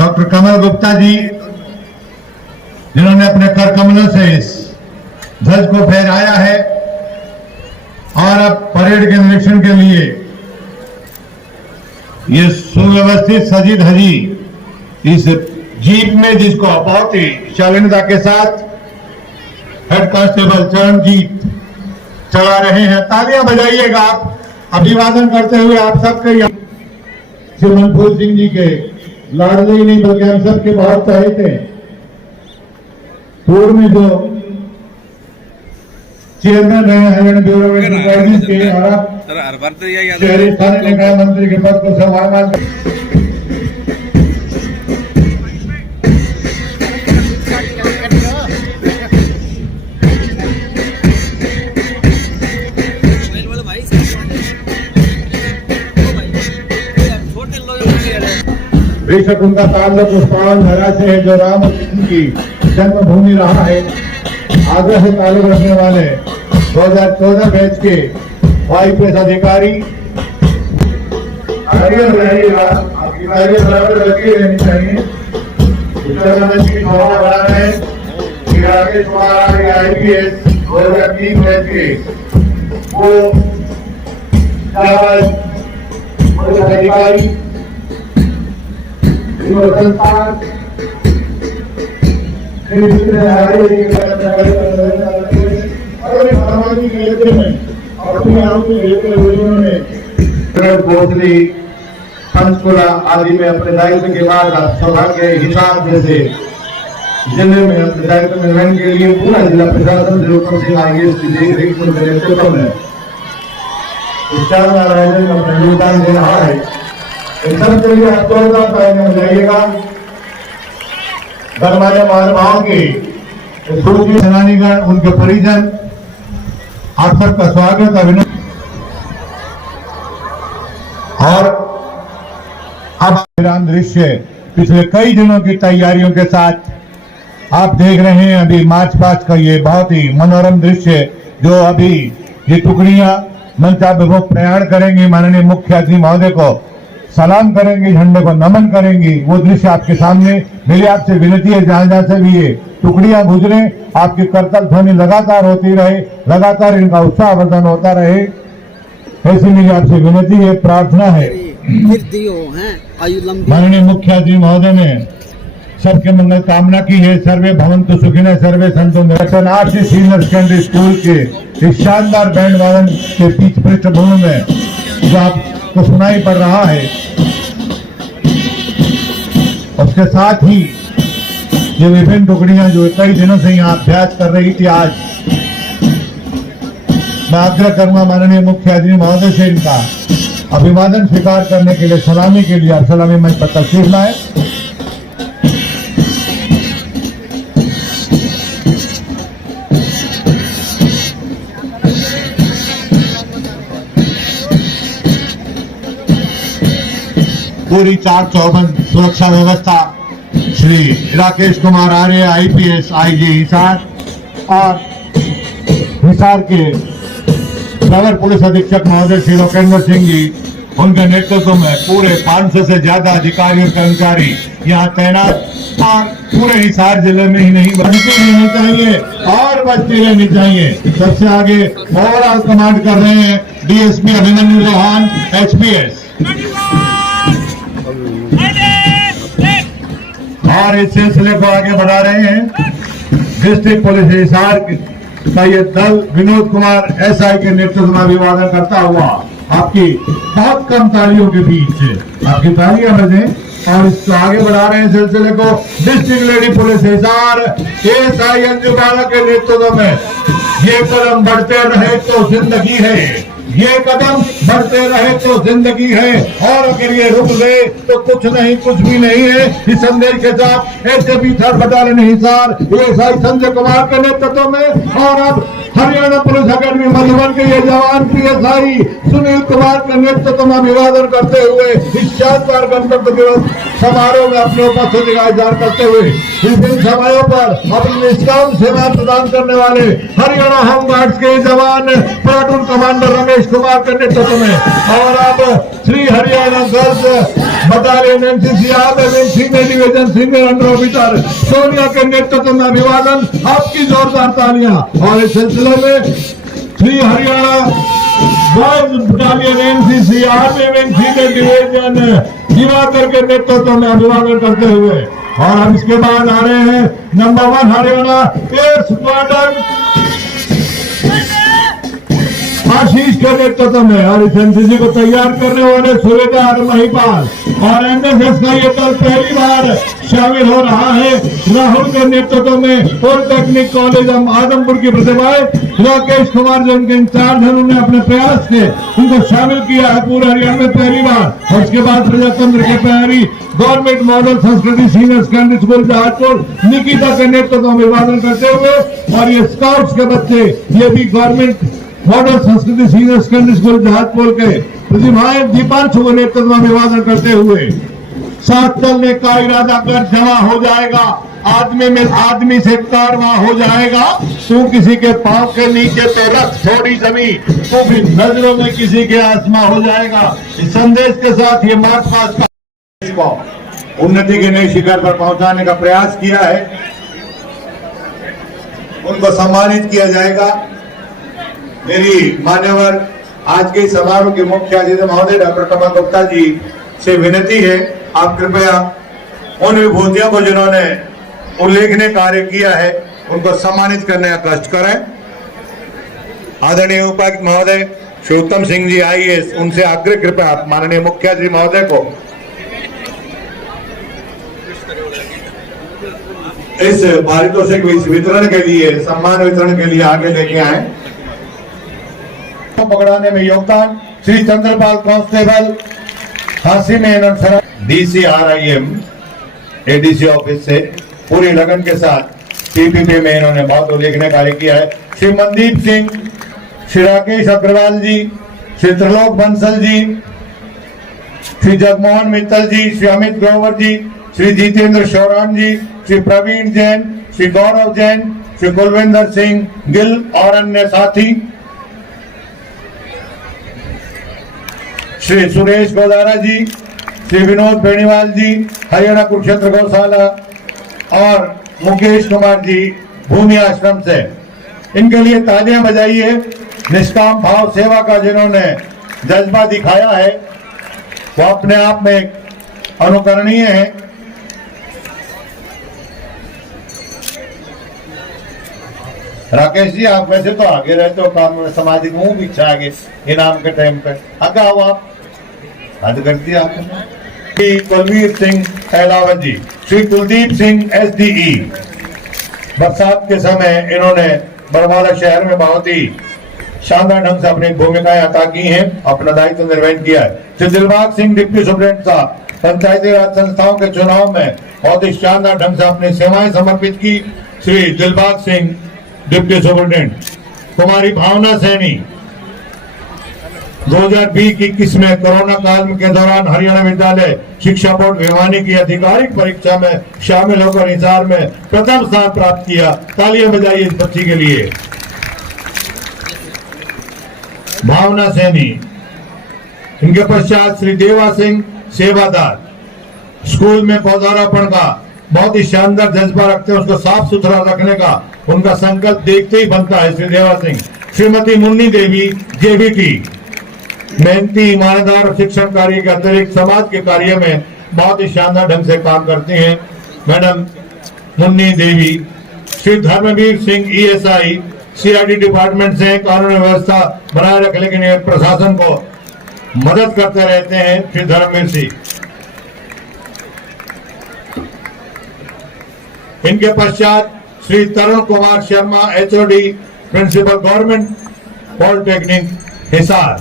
Doctor कमल गुप्ता जी, जिन्होंने अपने कर कमलों से इस ध्वज को फहराया है और अब परेड के निरीक्षण के लिए ये सुव्यवस्थित सजी धजी इस जीप में, जिसको बहुत ही शालीनता के साथ हेड कांस्टेबल चरणजीत चला रहे हैं। तालियां बजाइएगा आप अभिवादन करते हुए आप सबके। श्री मनफूल सिंह जी के लाडले ही नहीं बल्कि हम सबके बहुत चाहते हैं। पूर्व में जो चेयरमैन रहे हरियाणा ब्यूरो ऑफ इंटेलिजेंस के और अब शहरी स्थानीय निकाय मंत्री के पद को सम्मान बेशक उनका ताल्लुक उस पावन धरा से है जो राम और कृष्ण की जन्मभूमि रहा है। आगरा से ताल्लुक रखने वाले 2014 बैच के IPS अधिकारी आगे बढ़ाइएगा, आपकी तारीफ बराबर लगी रहनी चाहिए। उत्तर प्रदेश की नौवा बना है कि राकेश कुमार आगे IPS 2003 बैच के वो अधिकारी संस्थान भोसली पंचकुला आदि में अपने दायित्व के बाद सौभाग्य हिसार जैसे जिले में अपने दायित्व निर्वहन के लिए पूरा जिला प्रशासन तिरुपति सिंह IAS की देखरेख में नेतृत्व में इस चार आयोजन में अपना योगदान दे रहा है। इन सब के लिए आप जोरदार जाइएगा। धर्मालय महानुभाव के सूची सेनानीगण, उनके परिजन, आप सबका स्वागत अभिनंदन। और अब विराम दृश्य पिछले कई दिनों की तैयारियों के साथ आप देख रहे हैं। अभी मार्च पास्ट का ये बहुत ही मनोरम दृश्य जो अभी ये टुकड़ियां मंचाभिमुख प्रयाण करेंगी, माननीय मुख्य अतिथि महोदय को सलाम करेंगे, झंडे को नमन करेंगी। वो दृश्य आपके सामने। मेरी आपसे विनती है जहां जहां से भी ये टुकड़ियां गुजरे आपकी करतल ध्वनि लगातार होती रहे, लगातार इनका उत्साहवर्धन होता रहे, ऐसी मेरी आपसे विनती है, प्रार्थना है। माननीय मुख्य अतिथि महोदय ने सबके मंगल कामना की है। सर्वे भवन्तु सुखिनः सर्वे सन्तु निरामयः। आरसी सीनियर सेकेंडरी स्कूल के इस शानदार बैंड वादन के बीच पृष्ठभूमि में जो आपको सुनाई पड़ रहा है, उसके साथ ही ये विभिन्न टुकड़ियां जो कई दिनों से यहाँ अभ्यास कर रही थी, आज मैं आग्रह करूंगा माननीय मुख्य अतिथि महोदय से इनका अभिवादन स्वीकार करने के लिए, सलामी के लिए आप सलामी मंच पर तशरीफ लाए। पूरी 4-चौबंद सुरक्षा व्यवस्था श्री राकेश कुमार आर्य IPS IG हिसार और हिसार के नगर पुलिस अधीक्षक महोदय श्री लोकेंद्र सिंह जी, उनके नेतृत्व में पूरे 500 से ज्यादा अधिकारी और कर्मचारी यहाँ तैनात और पूरे हिसार जिले में ही नहीं बचती रहनी चाहिए और बचती रहनी चाहिए। सबसे आगे ओवरऑल कमांड कर रहे हैं DSP अभिमन्यु लोहान HPS और इस सिलसिले को आगे बढ़ा रहे हैं डिस्ट्रिक्ट पुलिस हिसार का ये दल विनोद कुमार SI के नेतृत्व में अभिवादन करता हुआ आपकी बहुत कम तालियों के बीच आपकी तालियां बजें और इसको आगे बढ़ा रहे हैं सिलसिले को district lady police Hisar SI Anju Bala के नेतृत्व में। ये कदम बढ़ते रहे तो जिंदगी है, ये कदम बढ़ते रहे तो जिंदगी है और अगर ये रुक गए तो कुछ नहीं, कुछ भी नहीं है। इस संदेश के साथ SAP 3rd battalion Hisar SI Sanjay Kumar के नेतृत्व में और अब हरियाणा पुलिस अकेडमी मधुबन के ये जवान PSI सुनील कुमार के नेतृत्व में अभिवादन करते हुए इस शानदार गणतंत्र दिवस समारोह में अपने उपस्थिति का इजहार करते हुए विभिन्न समारोह पर अपनी निष्काम सेवा प्रदान करने वाले हरियाणा होमगार्ड्स के जवान प्लाटून कमांडर रमेश कुमार के नेतृत्व में और अब Shri Haryana girls battalion NCC army senior division senior under officer Sonia के नेतृत्व में अभिवादन। आपकी जोरदार तालियां। और इस सिलसिले में Shri Haryana girls battalion NCC army wing senior division Diwakar के नेतृत्व में अभिवादन करते हुए, और हम इसके बाद आ रहे हैं नंबर 1 हरियाणा एयर स्क्वाड्रन आशीष के नेतृत्व में, और इस एनसीसी को तैयार करने वाले सूबेदार महिपाल, और एनएसएस का ये दल पहली बार शामिल हो रहा है राहुल के नेतृत्व में। पॉलिटेक्निक कॉलेज आदमपुर की प्रतिभाएं राकेश कुमार जो उनके इंचार्ज हैं, उन्होंने अपने प्रयास से उनको शामिल किया है पूरे हरियाणा में पहली बार। और उसके बाद प्रजातंत्र के प्रहरी गवर्नमेंट मॉडल संस्कृति senior secondary school Jahazpur Nikita के नेतृत्व में अभिवादन करते हुए, और ये स्काउट्स के बच्चे ये भी गवर्नमेंट मॉडल संस्कृति सीनियर सेकेंडरी स्कूल जहाजपुर के प्रतिभाएं दीपांशु को नेतृत्व में अभिवादन करते हुए, साथ चलने का इरादा कर जमा हो जाएगा, आदमी में आदमी से कारवां हो जाएगा, तू किसी के पांव के नीचे तो रख थोड़ी जमीन, तो भी नजरों में किसी के आसमां हो जाएगा। इस संदेश के साथ ये मार्च पास्ट का उन्नति के नए शिखर पर पहुंचाने का प्रयास किया है, उनको सम्मानित किया जाएगा। मेरी मान्यवर आज के समारोह के मुख्य अतिथि महोदय डॉक्टर कमल गुप्ता जी से विनती है, आप कृपया उन विभूतियों को जिन्होंने उल्लेखनीय कार्य किया है उनको सम्मानित करने का कष्ट करें। आदरणीय उपायुक्त महोदय श्री उत्तम सिंह जी आईएएस, उनसे आग्रह कृपया माननीय मुख्य अतिथि महोदय को इस पारितोषिक वितरण के लिए, सम्मान वितरण के लिए आगे लेके आए। पकड़ाने में योगदान श्री चंद्रपाल कांस्टेबल फांसी में DCRIM ADC ऑफिस से पूरी लगन के साथ PPP में इन्होंने बहुत उल्लेखनीय कार्य किया है। श्री मनदीप सिंह, श्री राकेश अग्रवाल जी, श्री त्रिलोक बंसल जी, श्री जगमोहन मित्तल जी, श्री अमित ग्रोवर जी, श्री जितेंद्र शौरान जी, श्री प्रवीण जैन, श्री गौरव जैन, श्री कुलविंदर सिंह गिल और अन्य साथी, श्री सुरेश गोदारा जी, श्री विनोद बेनीवाल जी हरियाणा कुरुक्षेत्र गौशाला, और मुकेश कुमार जी भूमि आश्रम से। इनके लिए तालियां बजाइए। निष्काम भाव सेवा का जिन्होंने जज्बा दिखाया है वो अपने आप में अनुकरणीय है। राकेश जी, आप वैसे तो आगे रहते हो काम में, सामाजिक मुंह भी आगे इनाम के टाइम पे आगे आओ, आप हद कर दिया आपने। श्री कुलवीर सिंह अहलावत जी, श्री कुलदीप सिंह SDE, बरसात के समय इन्होंने बरवाला शहर में बहुत ही शानदार ढंग से अपनी भूमिकाएं अदा की हैं, अपना दायित्व निर्वहन किया है। श्री दिलबाग सिंह डिप्टी सुप्रिंटेंडेंट साहब, पंचायती राज संस्थाओं के चुनाव में बहुत ही शानदार ढंग से अपनी सेवाएं समर्पित की। Shri Dilbag Singh deputy superintendent. कुमारी भावना सैनी 2020-21 में कोरोना काल के दौरान हरियाणा विद्यालय शिक्षा बोर्ड भिवानी की आधिकारिक परीक्षा में शामिल होकर हिसार में प्रथम स्थान प्राप्त किया। तालियां बजाइए इस बच्ची के लिए। भावना सैनी। इनके पश्चात श्री देवा सिंह सेवादार, स्कूल में पौधारोपण का बहुत ही शानदार जज्बा रखते हैं, उसको साफ सुथरा रखने का उनका संकल्प देखते ही बनता है। श्री देवा सिंह। श्रीमती मुन्नी देवी JBT, मेहनती ईमानदार और शिक्षण कार्य के अतिरिक्त समाज के कार्य में बहुत ही शानदार ढंग से काम करती हैं madam Munni Devi. Shri Dharamvir Singh ESI, CID department से कानून व्यवस्था बनाए रखने के लिए प्रशासन को मदद करते रहते हैं। श्री धर्मवीर सिंह। इनके पश्चात Shri Tarun Kumar Sharma HOD, principal government polytechnic Hisar,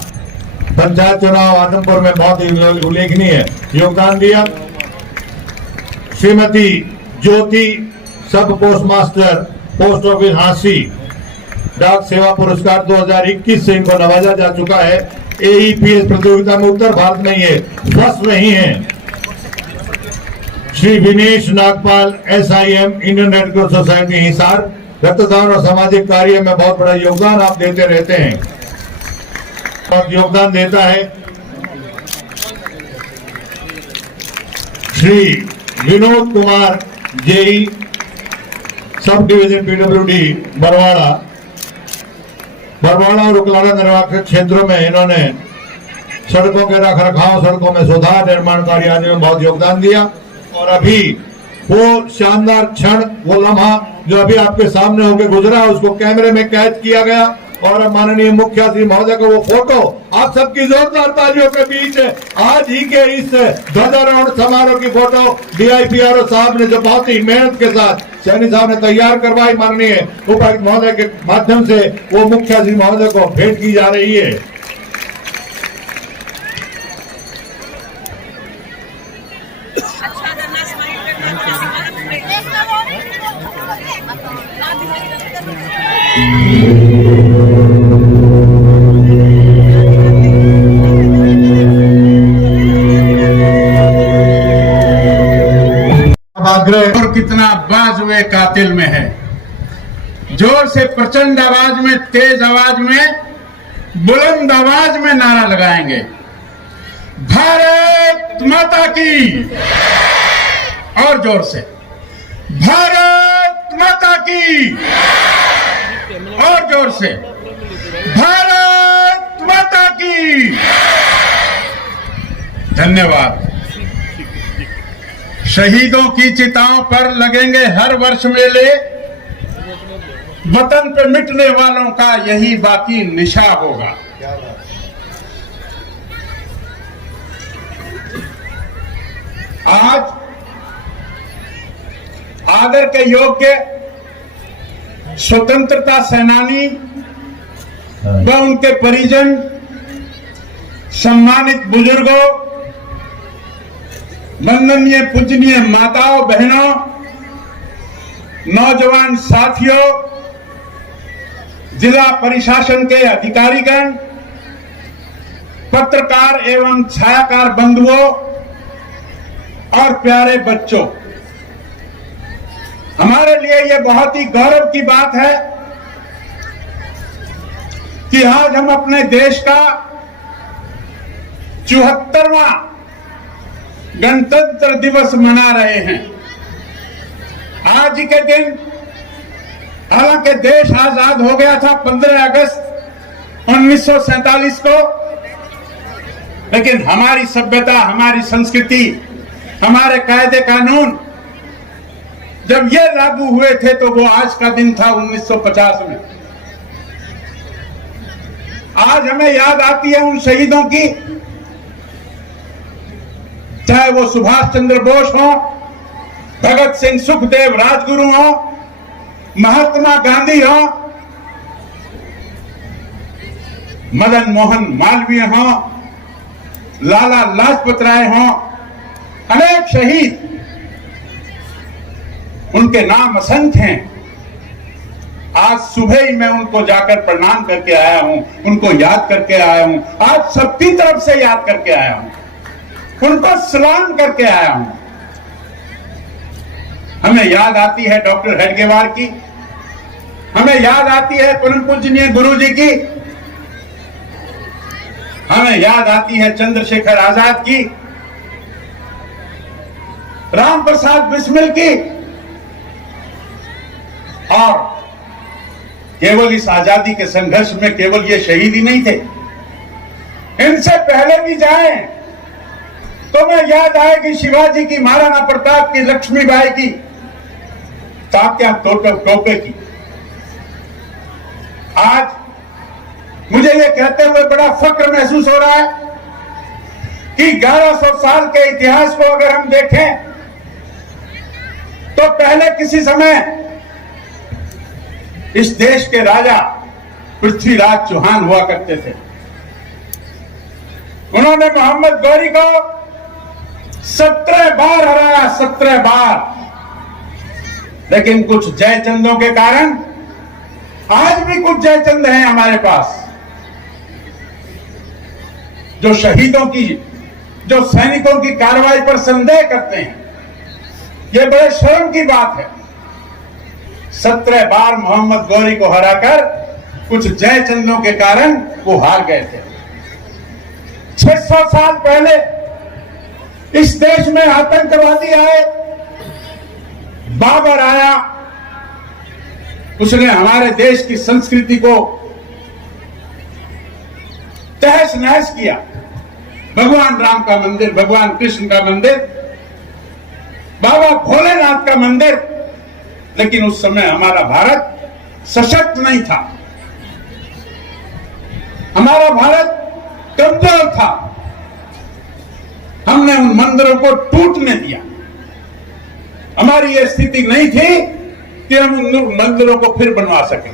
panchayat चुनाव आदमपुर में बहुत ही उल्लेखनीय योगदान दिया। श्रीमती ज्योति, सब post master, post office Hansi, डाक सेवा पुरस्कार 2021 से इनको नवाजा जा चुका है। AEPS प्रतियोगिता में उत्तर भारत में ये फर्स्ट रही हैं। Shri Vinesh Nagpal SIM, Indian red cross society Hisar, रक्तदान और सामाजिक कार्य में बहुत बड़ा योगदान आप देते रहते हैं, बहुत योगदान देता है। Shri Vinod Kumar JE, sub division PWD Barwada और उकलाड़ा निर्वाचन क्षेत्रों में इन्होंने सड़कों के रख रखाव, सड़कों में सुधार, निर्माण कार्य आदि में बहुत योगदान दिया। और अभी वो शानदार क्षण, वो लम्हा जो अभी आपके सामने होके गुजरा, उसको कैमरे में कैद किया गया और माननीय मुख्यमंत्री महोदय का वो फोटो आप सबकी जोरदार तालियों के बीच आज ही के इस ध्वजारोहण समारोह की फोटो डीआईपीआरओ साहब ने जो बहुत ही मेहनत के साथ सैनी साहब ने तैयार करवाई, माननीय उपायुक्त महोदय के माध्यम से वो मुख्यमंत्री महोदय को भेंट की जा रही है। और कितना बाज हुए कातिल में है। जोर से प्रचंड आवाज में, तेज आवाज में, बुलंद आवाज में नारा लगाएंगे, भारत माता की। और जोर से, भारत माता की। और जोर से, भारत माता की। धन्यवाद। शहीदों की चिताओं पर लगेंगे हर वर्ष मेले, वतन पे मिटने वालों का यही बाकी निशा होगा। आज आदर के योग्य स्वतंत्रता सेनानी व उनके परिजन, सम्मानित बुजुर्गों, वंदनीय पूजनीय माताओं बहनों, नौजवान साथियों, जिला प्रशासन के अधिकारीगण, पत्रकार एवं छायाकार बंधुओं और प्यारे बच्चों, हमारे लिए यह बहुत ही गौरव की बात है कि आज हम अपने देश का 74वां गणतंत्र दिवस मना रहे हैं। आज के दिन, हालांकि देश आजाद हो गया था 15 अगस्त 1947 को, लेकिन हमारी सभ्यता, हमारी संस्कृति, हमारे कायदे कानून जब ये लागू हुए थे तो वो आज का दिन था 1950 में। आज हमें याद आती है उन शहीदों की, चाहे वो सुभाष चंद्र बोस हो, भगत सिंह, सुखदेव, राजगुरु हो, महात्मा गांधी हो, मदन मोहन मालवीय हो, लाला लाजपत राय हो, अनेक शहीद, उनके नाम असंख्य हैं। आज सुबह ही मैं उनको जाकर प्रणाम करके आया हूं, उनको याद करके आया हूं, आज सबकी तरफ से याद करके आया हूं, उनको सलाम करके आया हूं। हमें याद आती है डॉक्टर हेडगेवार की, हमें याद आती है परम पूजनीय गुरु जी की, हमें याद आती है चंद्रशेखर आजाद की, राम प्रसाद बिस्मिल की। और केवल इस आजादी के संघर्ष में केवल ये शहीद ही नहीं थे, इनसे पहले भी जाए तो मैं याद आएगी शिवाजी की, महाराणा प्रताप की, लक्ष्मीबाई की, तात्या टोपे की। आज मुझे ये कहते हुए बड़ा फक्र महसूस हो रहा है कि 1100 साल के इतिहास को अगर हम देखें तो पहले किसी समय इस देश के राजा पृथ्वीराज चौहान हुआ करते थे। उन्होंने मोहम्मद गौरी को 17 बार हराया, 17 बार। लेकिन कुछ जयचंदों के कारण आज भी कुछ जयचंद हैं हमारे पास, जो शहीदों की, जो सैनिकों की कार्रवाई पर संदेह करते हैं। यह बड़े शर्म की बात है। 17 बार मोहम्मद गौरी को हराकर कुछ जयचंदों के कारण वो हार गए थे। 600 साल पहले इस देश में आतंकवादी आए, बाबर आया, उसने हमारे देश की संस्कृति को तहस नहस किया। भगवान राम का मंदिर, भगवान कृष्ण का मंदिर, बाबा भोलेनाथ का मंदिर, लेकिन उस समय हमारा भारत सशक्त नहीं था, हमारा भारत कमजोर था। हमने उन मंदिरों को टूटने दिया। हमारी यह स्थिति नहीं थी कि हम उन मंदिरों को फिर बनवा सकें।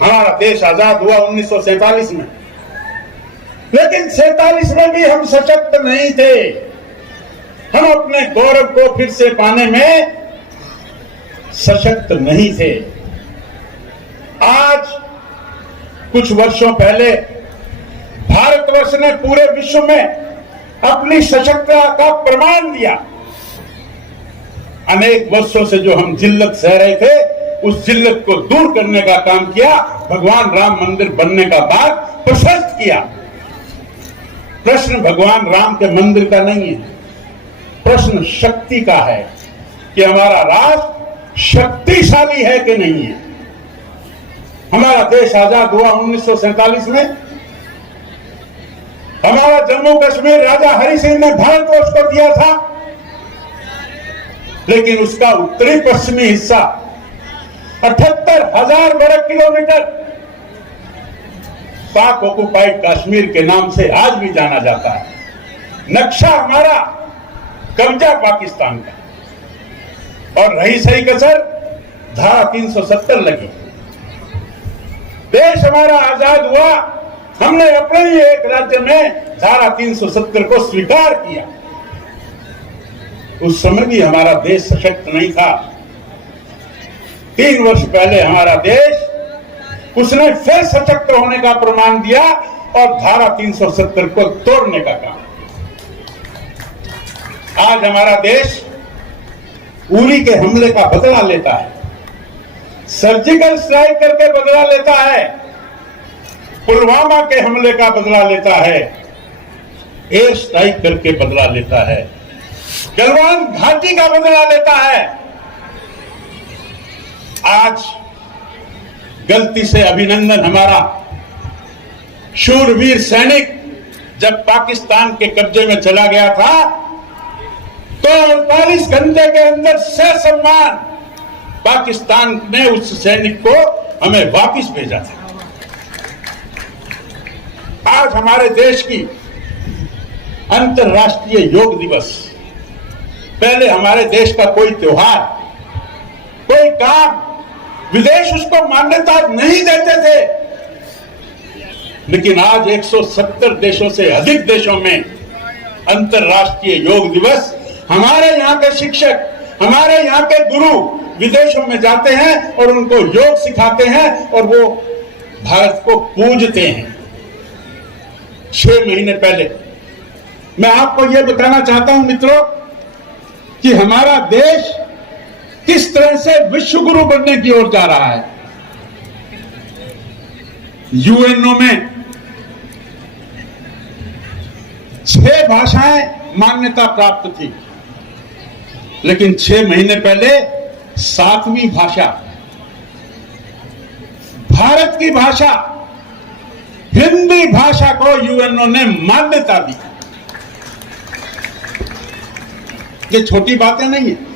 हमारा देश आजाद हुआ 1947 में, लेकिन 47 में भी हम सशक्त नहीं थे। हम अपने गौरव को फिर से पाने में सशक्त नहीं थे। आज कुछ वर्षों पहले भारतवर्ष ने पूरे विश्व में अपनी सशक्तता का प्रमाण दिया। अनेक वर्षों से जो हम जिल्लत सह रहे थे, उस जिल्लत को दूर करने का काम किया। भगवान राम मंदिर बनने का मार्ग प्रशस्त किया। प्रश्न भगवान राम के मंदिर का नहीं है, प्रश्न शक्ति का है कि हमारा राष्ट्र शक्तिशाली है कि नहीं है। हमारा देश आजाद हुआ 1947 में। हमारा जम्मू कश्मीर राजा हरि सिंह ने भारतवर्ष को दिया था, लेकिन उसका उत्तरी पश्चिमी हिस्सा 78,000 वर्ग किलोमीटर पाक ऑक्युपाइड कश्मीर के नाम से आज भी जाना जाता है। नक्शा हमारा, कब्जा पाकिस्तान का, और रही सही कसर धारा 370 लगी। देश हमारा आजाद हुआ, हमने अपने ही एक राज्य में धारा 370 को स्वीकार किया। उस समय भी हमारा देश सशक्त नहीं था। 3 वर्ष पहले हमारा देश, उसने फिर सशक्त होने का प्रमाण दिया और धारा 370 को तोड़ने का काम। आज हमारा देश उरी के हमले का बदला लेता है, सर्जिकल स्ट्राइक करके बदला लेता है, पुलवामा के हमले का बदला लेता है, एयर स्ट्राइक करके बदला लेता है, गलवान घाटी का बदला लेता है। आज गलती से अभिनंदन, हमारा शूरवीर सैनिक, जब पाकिस्तान के कब्जे में चला गया था तो 48 घंटे के अंदर ससम्मान पाकिस्तान ने उस सैनिक को हमें वापस भेजा था। आज हमारे देश की अंतर्राष्ट्रीय योग दिवस, पहले हमारे देश का कोई त्योहार, कोई काम, विदेश उसको मान्यता नहीं देते थे, लेकिन आज 170 देशों से अधिक देशों में अंतर्राष्ट्रीय योग दिवस, हमारे यहाँ के शिक्षक, हमारे यहाँ के गुरु विदेशों में जाते हैं और उनको योग सिखाते हैं और वो भारत को पूजते हैं। 6 महीने पहले मैं आपको यह बताना चाहता हूं मित्रों कि हमारा देश किस तरह से विश्व गुरु बनने की ओर जा रहा है। यूएनओ में 6 भाषाएं मान्यता प्राप्त थी, लेकिन 6 महीने पहले 7वीं भाषा, भारत की भाषा, हिंदी भाषा को यूएनओ ने मान्यता दी। ये छोटी बातें नहीं है।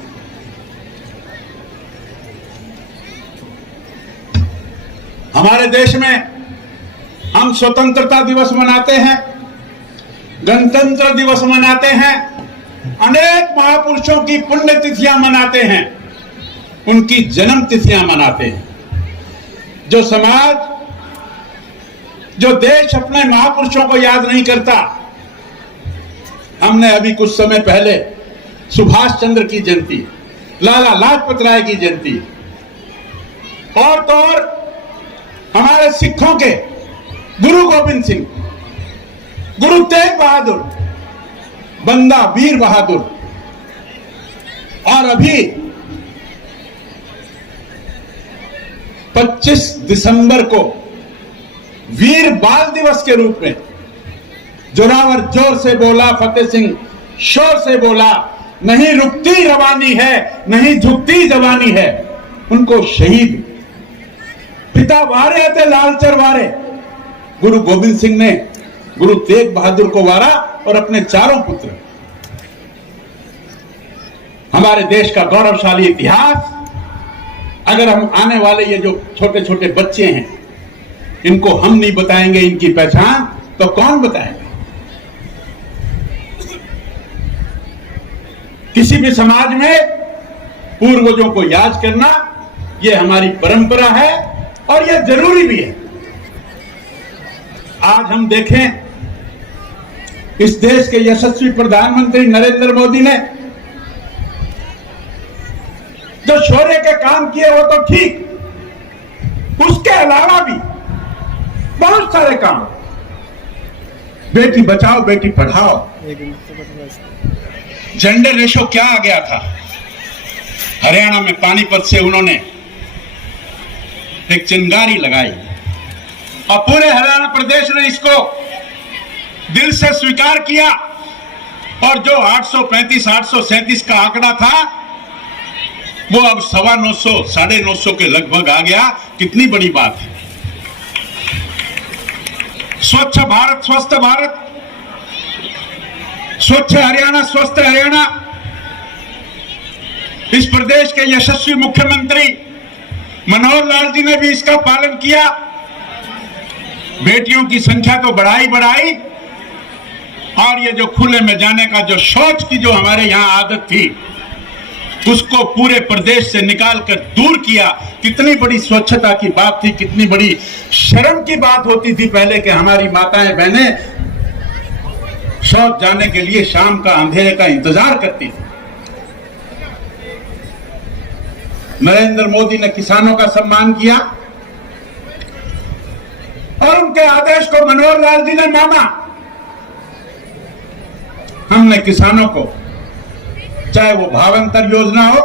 हमारे देश में हम स्वतंत्रता दिवस मनाते हैं, गणतंत्र दिवस मनाते हैं, अनेक महापुरुषों की पुण्यतिथियां मनाते हैं, उनकी जन्म तिथियां मनाते हैं। जो समाज, जो देश अपने महापुरुषों को याद नहीं करता, हमने अभी कुछ समय पहले सुभाष चंद्र की जयंती, लाला लाजपत राय की जयंती, और तो और हमारे सिखों के गुरु गोविंद सिंह, गुरु तेग बहादुर, बंदा वीर बहादुर, और अभी 25 दिसंबर को वीर बाल दिवस के रूप में जोरावर जोर से बोला फतेह सिंह शोर से बोला, नहीं रुकती रवानी है, नहीं झुकती जवानी है। उनको शहीद पिता वारे थे लालचर वारे। गुरु गोविंद सिंह ने गुरु तेग बहादुर को वारा और अपने चारों पुत्र। हमारे देश का गौरवशाली इतिहास अगर हम आने वाले ये जो छोटे छोटे बच्चे हैं इनको हम नहीं बताएंगे इनकी पहचान, तो कौन बताएगा? किसी भी समाज में पूर्वजों को याद करना ये हमारी परंपरा है और ये जरूरी भी है। आज हम देखें इस देश के यशस्वी प्रधानमंत्री नरेंद्र मोदी ने जो शौर्य के काम किए वो तो ठीक, उसके अलावा भी बहुत सारे काम, बेटी बचाओ बेटी पढ़ाओ, जेंडर रेशो क्या आ गया था। हरियाणा में पानीपत से उन्होंने एक चिंगारी लगाई और पूरे हरियाणा प्रदेश ने इसको दिल से स्वीकार किया और जो 835 837 का आंकड़ा था वो अब 950 950 के लगभग आ गया। कितनी बड़ी बात है। स्वच्छ भारत स्वस्थ भारत, स्वच्छ हरियाणा स्वस्थ हरियाणा। इस प्रदेश के यशस्वी मुख्यमंत्री मनोहर लाल जी ने भी इसका पालन किया। बेटियों की संख्या तो बढ़ाई और ये जो खुले में जाने का जो शौच की जो हमारे यहां आदत थी उसको पूरे प्रदेश से निकालकर दूर किया। कितनी बड़ी स्वच्छता की बात थी, कितनी बड़ी शर्म की बात होती थी पहले कि हमारी माताएं बहनें शौच जाने के लिए शाम का अंधेरे का इंतजार करती थी। नरेंद्र मोदी ने किसानों का सम्मान किया और उनके आदेश को मनोहर लाल जी ने माना। हमने किसानों को, चाहे वो भावांतर योजना हो,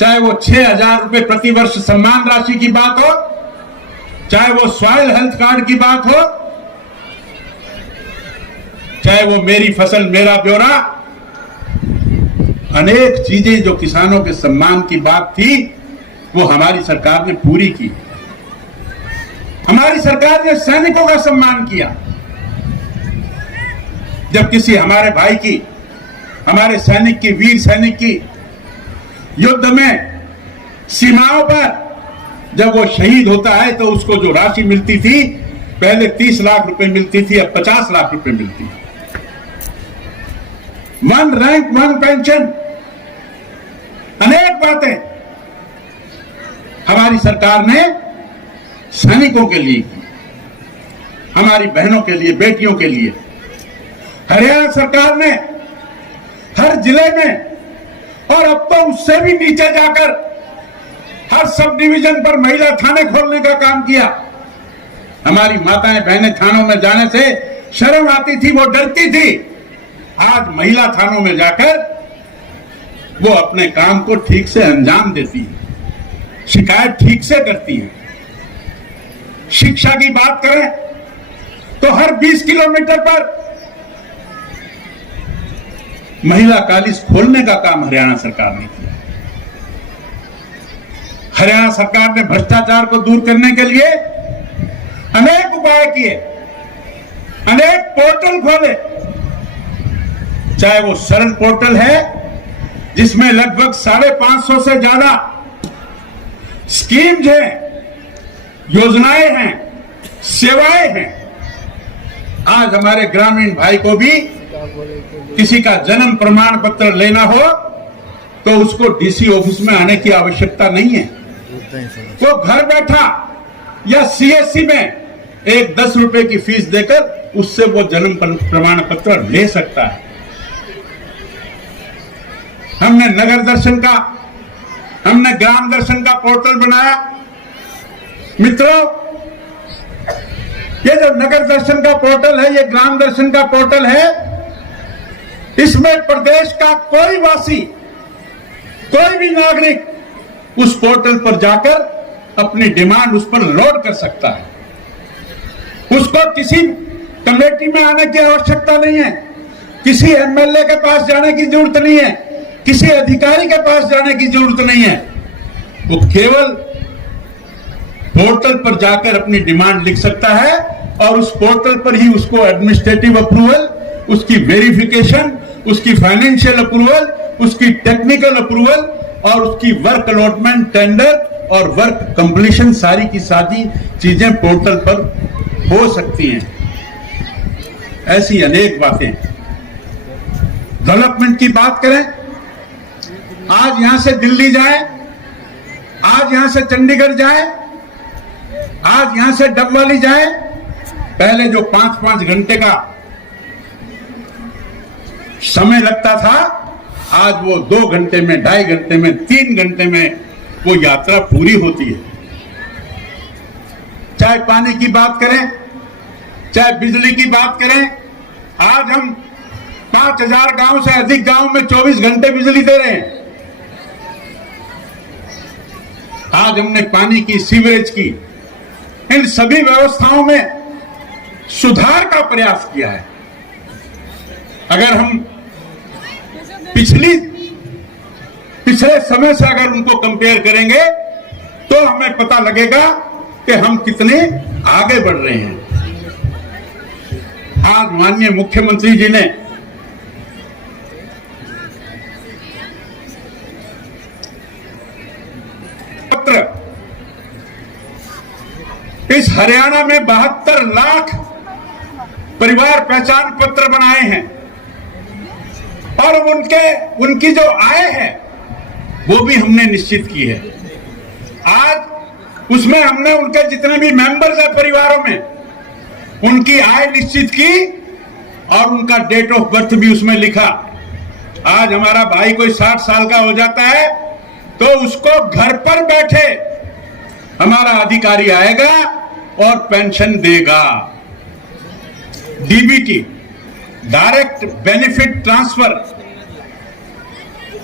चाहे वो 6,000 रुपए प्रति वर्ष सम्मान राशि की बात हो, चाहे वो सॉइल हेल्थ कार्ड की बात हो, चाहे वो मेरी फसल मेरा ब्यौरा, अनेक चीजें जो किसानों के सम्मान की बात थी वो हमारी सरकार ने पूरी की। हमारी सरकार ने सैनिकों का सम्मान किया। जब किसी हमारे भाई की, हमारे सैनिक की, वीर सैनिक की युद्ध में सीमाओं पर जब वो शहीद होता है तो उसको जो राशि मिलती थी, पहले 30 लाख रुपए मिलती थी, अब 50 लाख रुपए मिलती है। 1 रैंक 1 पेंशन, अनेक बातें हमारी सरकार ने सैनिकों के लिए की, हमारी बहनों के लिए, बेटियों के लिए। हरियाणा सरकार ने हर जिले में और अब तो उससे भी नीचे जाकर हर सब डिवीजन पर महिला थाने खोलने का काम किया। हमारी माताएं बहनें थानों में जाने से शर्म आती थी, वो डरती थी। आज महिला थानों में जाकर वो अपने काम को ठीक से अंजाम देती है, शिकायत ठीक से करती है। शिक्षा की बात करें तो हर 20 किलोमीटर पर महिला कॉलेज खोलने का काम हरियाणा सरकार ने किया। हरियाणा सरकार ने भ्रष्टाचार को दूर करने के लिए अनेक उपाय किए, अनेक पोर्टल खोले। चाहे वो सरल पोर्टल है जिसमें लगभग 550 से ज्यादा स्कीम्स हैं, योजनाएं हैं, सेवाएं हैं। आज हमारे ग्रामीण भाई को भी किसी का जन्म प्रमाण पत्र लेना हो तो उसको डीसी ऑफिस में आने की आवश्यकता नहीं है। वो घर बैठा या सीएससी में एक 10 रुपए की फीस देकर उससे वो जन्म प्रमाण पत्र ले सकता है। हमने नगर दर्शन का, हमने ग्राम दर्शन का पोर्टल बनाया। मित्रों, ये जो नगर दर्शन का पोर्टल है, ये ग्राम दर्शन का पोर्टल है, इसमें प्रदेश का कोई वासी, कोई भी नागरिक उस पोर्टल पर जाकर अपनी डिमांड उस पर लोड कर सकता है। उसको किसी कमेटी में आने की आवश्यकता नहीं है। किसी एमएलए के पास जाने की जरूरत नहीं है, किसी अधिकारी के पास जाने की जरूरत नहीं है। वो केवल पोर्टल पर जाकर अपनी डिमांड लिख सकता है और उस पोर्टल पर ही उसको एडमिनिस्ट्रेटिव अप्रूवल, उसकी वेरिफिकेशन, उसकी फाइनेंशियल अप्रूवल, उसकी टेक्निकल अप्रूवल और उसकी वर्क अलॉटमेंट, टेंडर और वर्क कंप्लीशन, सारी की सारी चीजें पोर्टल पर हो सकती हैं। ऐसी अनेक बातें। डेवलपमेंट की बात करें, आज यहां से दिल्ली जाए, आज यहां से चंडीगढ़ जाए, आज यहां से डबवाली जाए, पहले जो 5-5 घंटे का समय लगता था, आज वो 2 घंटे में, 2.5 घंटे में, 3 घंटे में वो यात्रा पूरी होती है। चाहे पानी की बात करें, चाहे बिजली की बात करें, आज हम 5000 गांव से अधिक गांव में 24 घंटे बिजली दे रहे हैं। आज हमने पानी की, सीवरेज की, इन सभी व्यवस्थाओं में सुधार का प्रयास किया है। अगर हम पिछले समय से अगर उनको कंपेयर करेंगे तो हमें पता लगेगा कि हम कितने आगे बढ़ रहे हैं। आज माननीय मुख्यमंत्री जी ने पत्र, इस हरियाणा में 72 लाख परिवार पहचान पत्र बनाए हैं और उनकी जो आय है वो भी हमने निश्चित की है। आज उसमें हमने उनके जितने भी मेंबर्स हैं परिवारों में, उनकी आय निश्चित की और उनका डेट ऑफ बर्थ भी उसमें लिखा। आज हमारा भाई कोई 60 साल का हो जाता है तो उसको घर पर बैठे हमारा अधिकारी आएगा और पेंशन देगा। डीबीटी, डायरेक्ट बेनिफिट ट्रांसफर,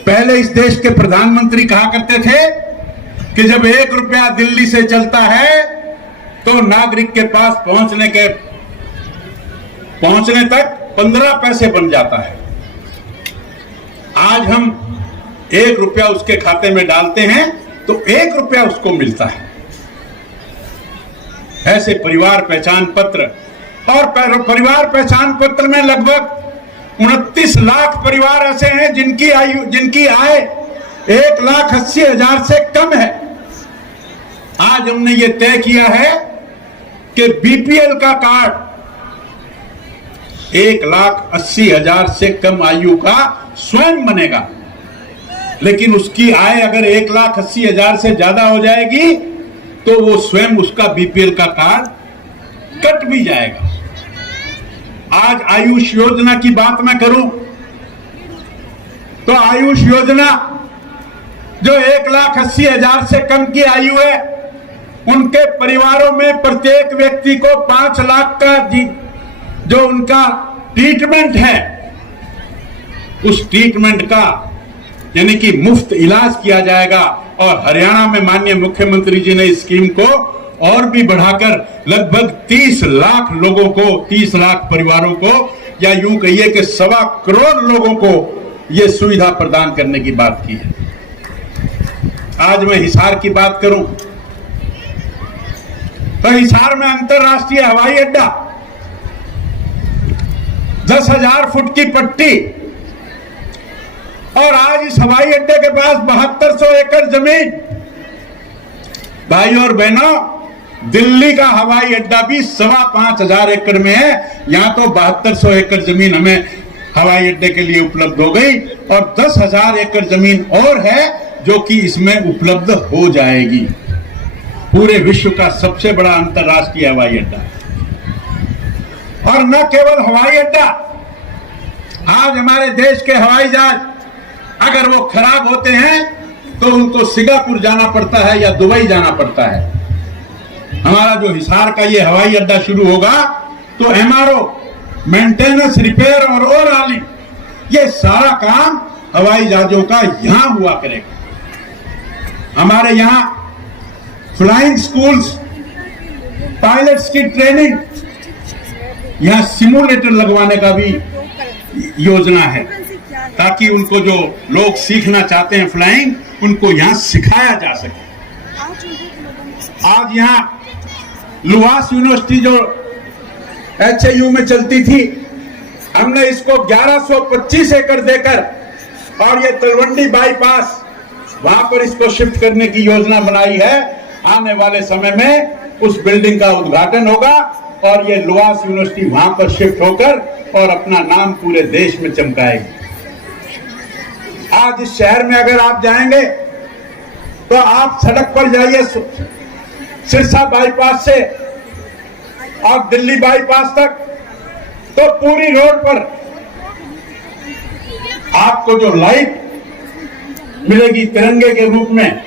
पहले इस देश के प्रधानमंत्री कहा करते थे कि जब 1 रुपया दिल्ली से चलता है तो नागरिक के पास पहुंचने तक 15 पैसे बन जाता है। आज हम 1 रुपया उसके खाते में डालते हैं तो 1 रुपया उसको मिलता है। ऐसे परिवार पहचान पत्र, और परिवार पहचान पत्र में लगभग 29 लाख परिवार ऐसे हैं जिनकी आय 1,80,000 से कम है। आज हमने ये तय किया है कि बीपीएल का कार्ड 1,80,000 से कम आयु का स्वयं बनेगा, लेकिन उसकी आय अगर 1,80,000 से ज्यादा हो जाएगी तो वो स्वयं उसका बीपीएल का कार्ड कट भी जाएगा। आज आयुष योजना की बात मैं करूं तो आयुष योजना जो 1,80,000 से कम की आयु है, उनके परिवारों में प्रत्येक व्यक्ति को 5 लाख का जो उनका ट्रीटमेंट है, उस ट्रीटमेंट का यानी कि मुफ्त इलाज किया जाएगा। और हरियाणा में माननीय मुख्यमंत्री जी ने इस स्कीम को और भी बढ़ाकर लगभग 30 लाख लोगों को, 30 लाख परिवारों को, या यूं कहिए कि 1.25 करोड़ लोगों को यह सुविधा प्रदान करने की बात की है। आज मैं हिसार की बात करूं तो हिसार में अंतरराष्ट्रीय हवाई अड्डा, 10,000 फुट की पट्टी, और आज इस हवाई अड्डे के पास 7200 एकड़ जमीन। भाइयों और बहनों, दिल्ली का हवाई अड्डा भी 5,500 एकड़ में है। यहां तो 7200 एकड़ जमीन हमें हवाई अड्डे के लिए उपलब्ध हो गई और 10,000 एकड़ जमीन और है जो कि इसमें उपलब्ध हो जाएगी। पूरे विश्व का सबसे बड़ा अंतरराष्ट्रीय हवाई अड्डा। और न केवल हवाई अड्डा, आज हमारे देश के हवाई जहाज अगर वो खराब होते हैं तो उनको सिंगापुर जाना पड़ता है या दुबई जाना पड़ता है। हमारा जो हिसार का ये हवाई अड्डा शुरू होगा तो एमआरओ, मेंटेनेंस, रिपेयर और ओवरहॉलिंग, ये सारा काम हवाई जहाजों का यहां हुआ करेगा। हमारे यहां फ्लाइंग स्कूल्स, पायलट्स की ट्रेनिंग, यहां सिमुलेटर लगवाने का भी योजना है, ताकि उनको जो लोग सीखना चाहते हैं फ्लाइंग, उनको यहाँ सिखाया जा सके। आज यहाँ लुहास यूनिवर्सिटी जो HAU में चलती थी, हमने इसको 1125 एकड़ देकर और ये तलवंडी बाईपास वहां पर इसको शिफ्ट करने की योजना बनाई है। आने वाले समय में उस बिल्डिंग का उद्घाटन होगा और ये लुहास यूनिवर्सिटी वहां पर शिफ्ट होकर और अपना नाम पूरे देश में चमकाएगी। आज इस शहर में अगर आप जाएंगे तो आप सड़क पर जाइए सिरसा बाईपास से और दिल्ली बाईपास तक, तो पूरी रोड पर आपको जो लाइट मिलेगी तिरंगे के रूप में,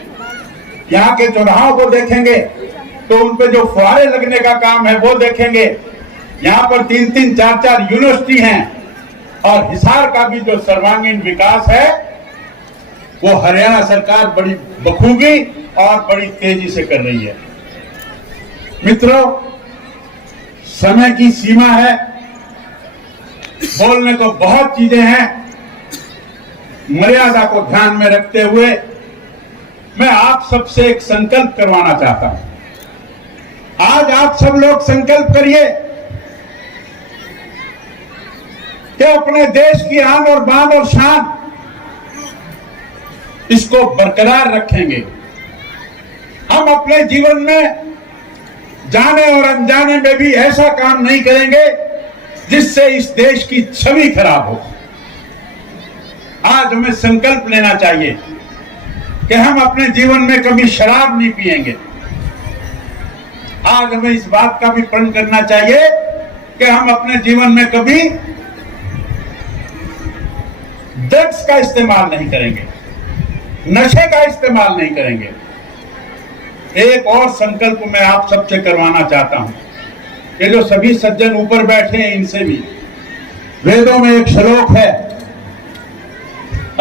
यहाँ के चौराहों को देखेंगे तो उन पे जो फुहारे लगने का काम है वो देखेंगे। यहाँ पर 3-3, 4-4 यूनिवर्सिटी हैं और हिसार का भी जो सर्वांगीण विकास है वो हरियाणा सरकार बड़ी बखूबी और बड़ी तेजी से कर रही है। मित्रों, समय की सीमा है, बोलने को बहुत चीजें हैं। मर्यादा को ध्यान में रखते हुए मैं आप सबसे एक संकल्प करवाना चाहता हूं। आज आप सब लोग संकल्प करिए कि अपने देश की आन और बान और शान इसको बरकरार रखेंगे। हम अपने जीवन में जाने और अनजाने में भी ऐसा काम नहीं करेंगे जिससे इस देश की छवि खराब हो। आज हमें संकल्प लेना चाहिए कि हम अपने जीवन में कभी शराब नहीं पिएंगे। आज हमें इस बात का भी प्रण करना चाहिए कि हम अपने जीवन में कभी ड्रग्स का इस्तेमाल नहीं करेंगे, नशे का इस्तेमाल नहीं करेंगे। एक और संकल्प मैं आप सबसे करवाना चाहता हूं कि जो सभी सज्जन ऊपर बैठे हैं इनसे भी, वेदों में एक श्लोक है,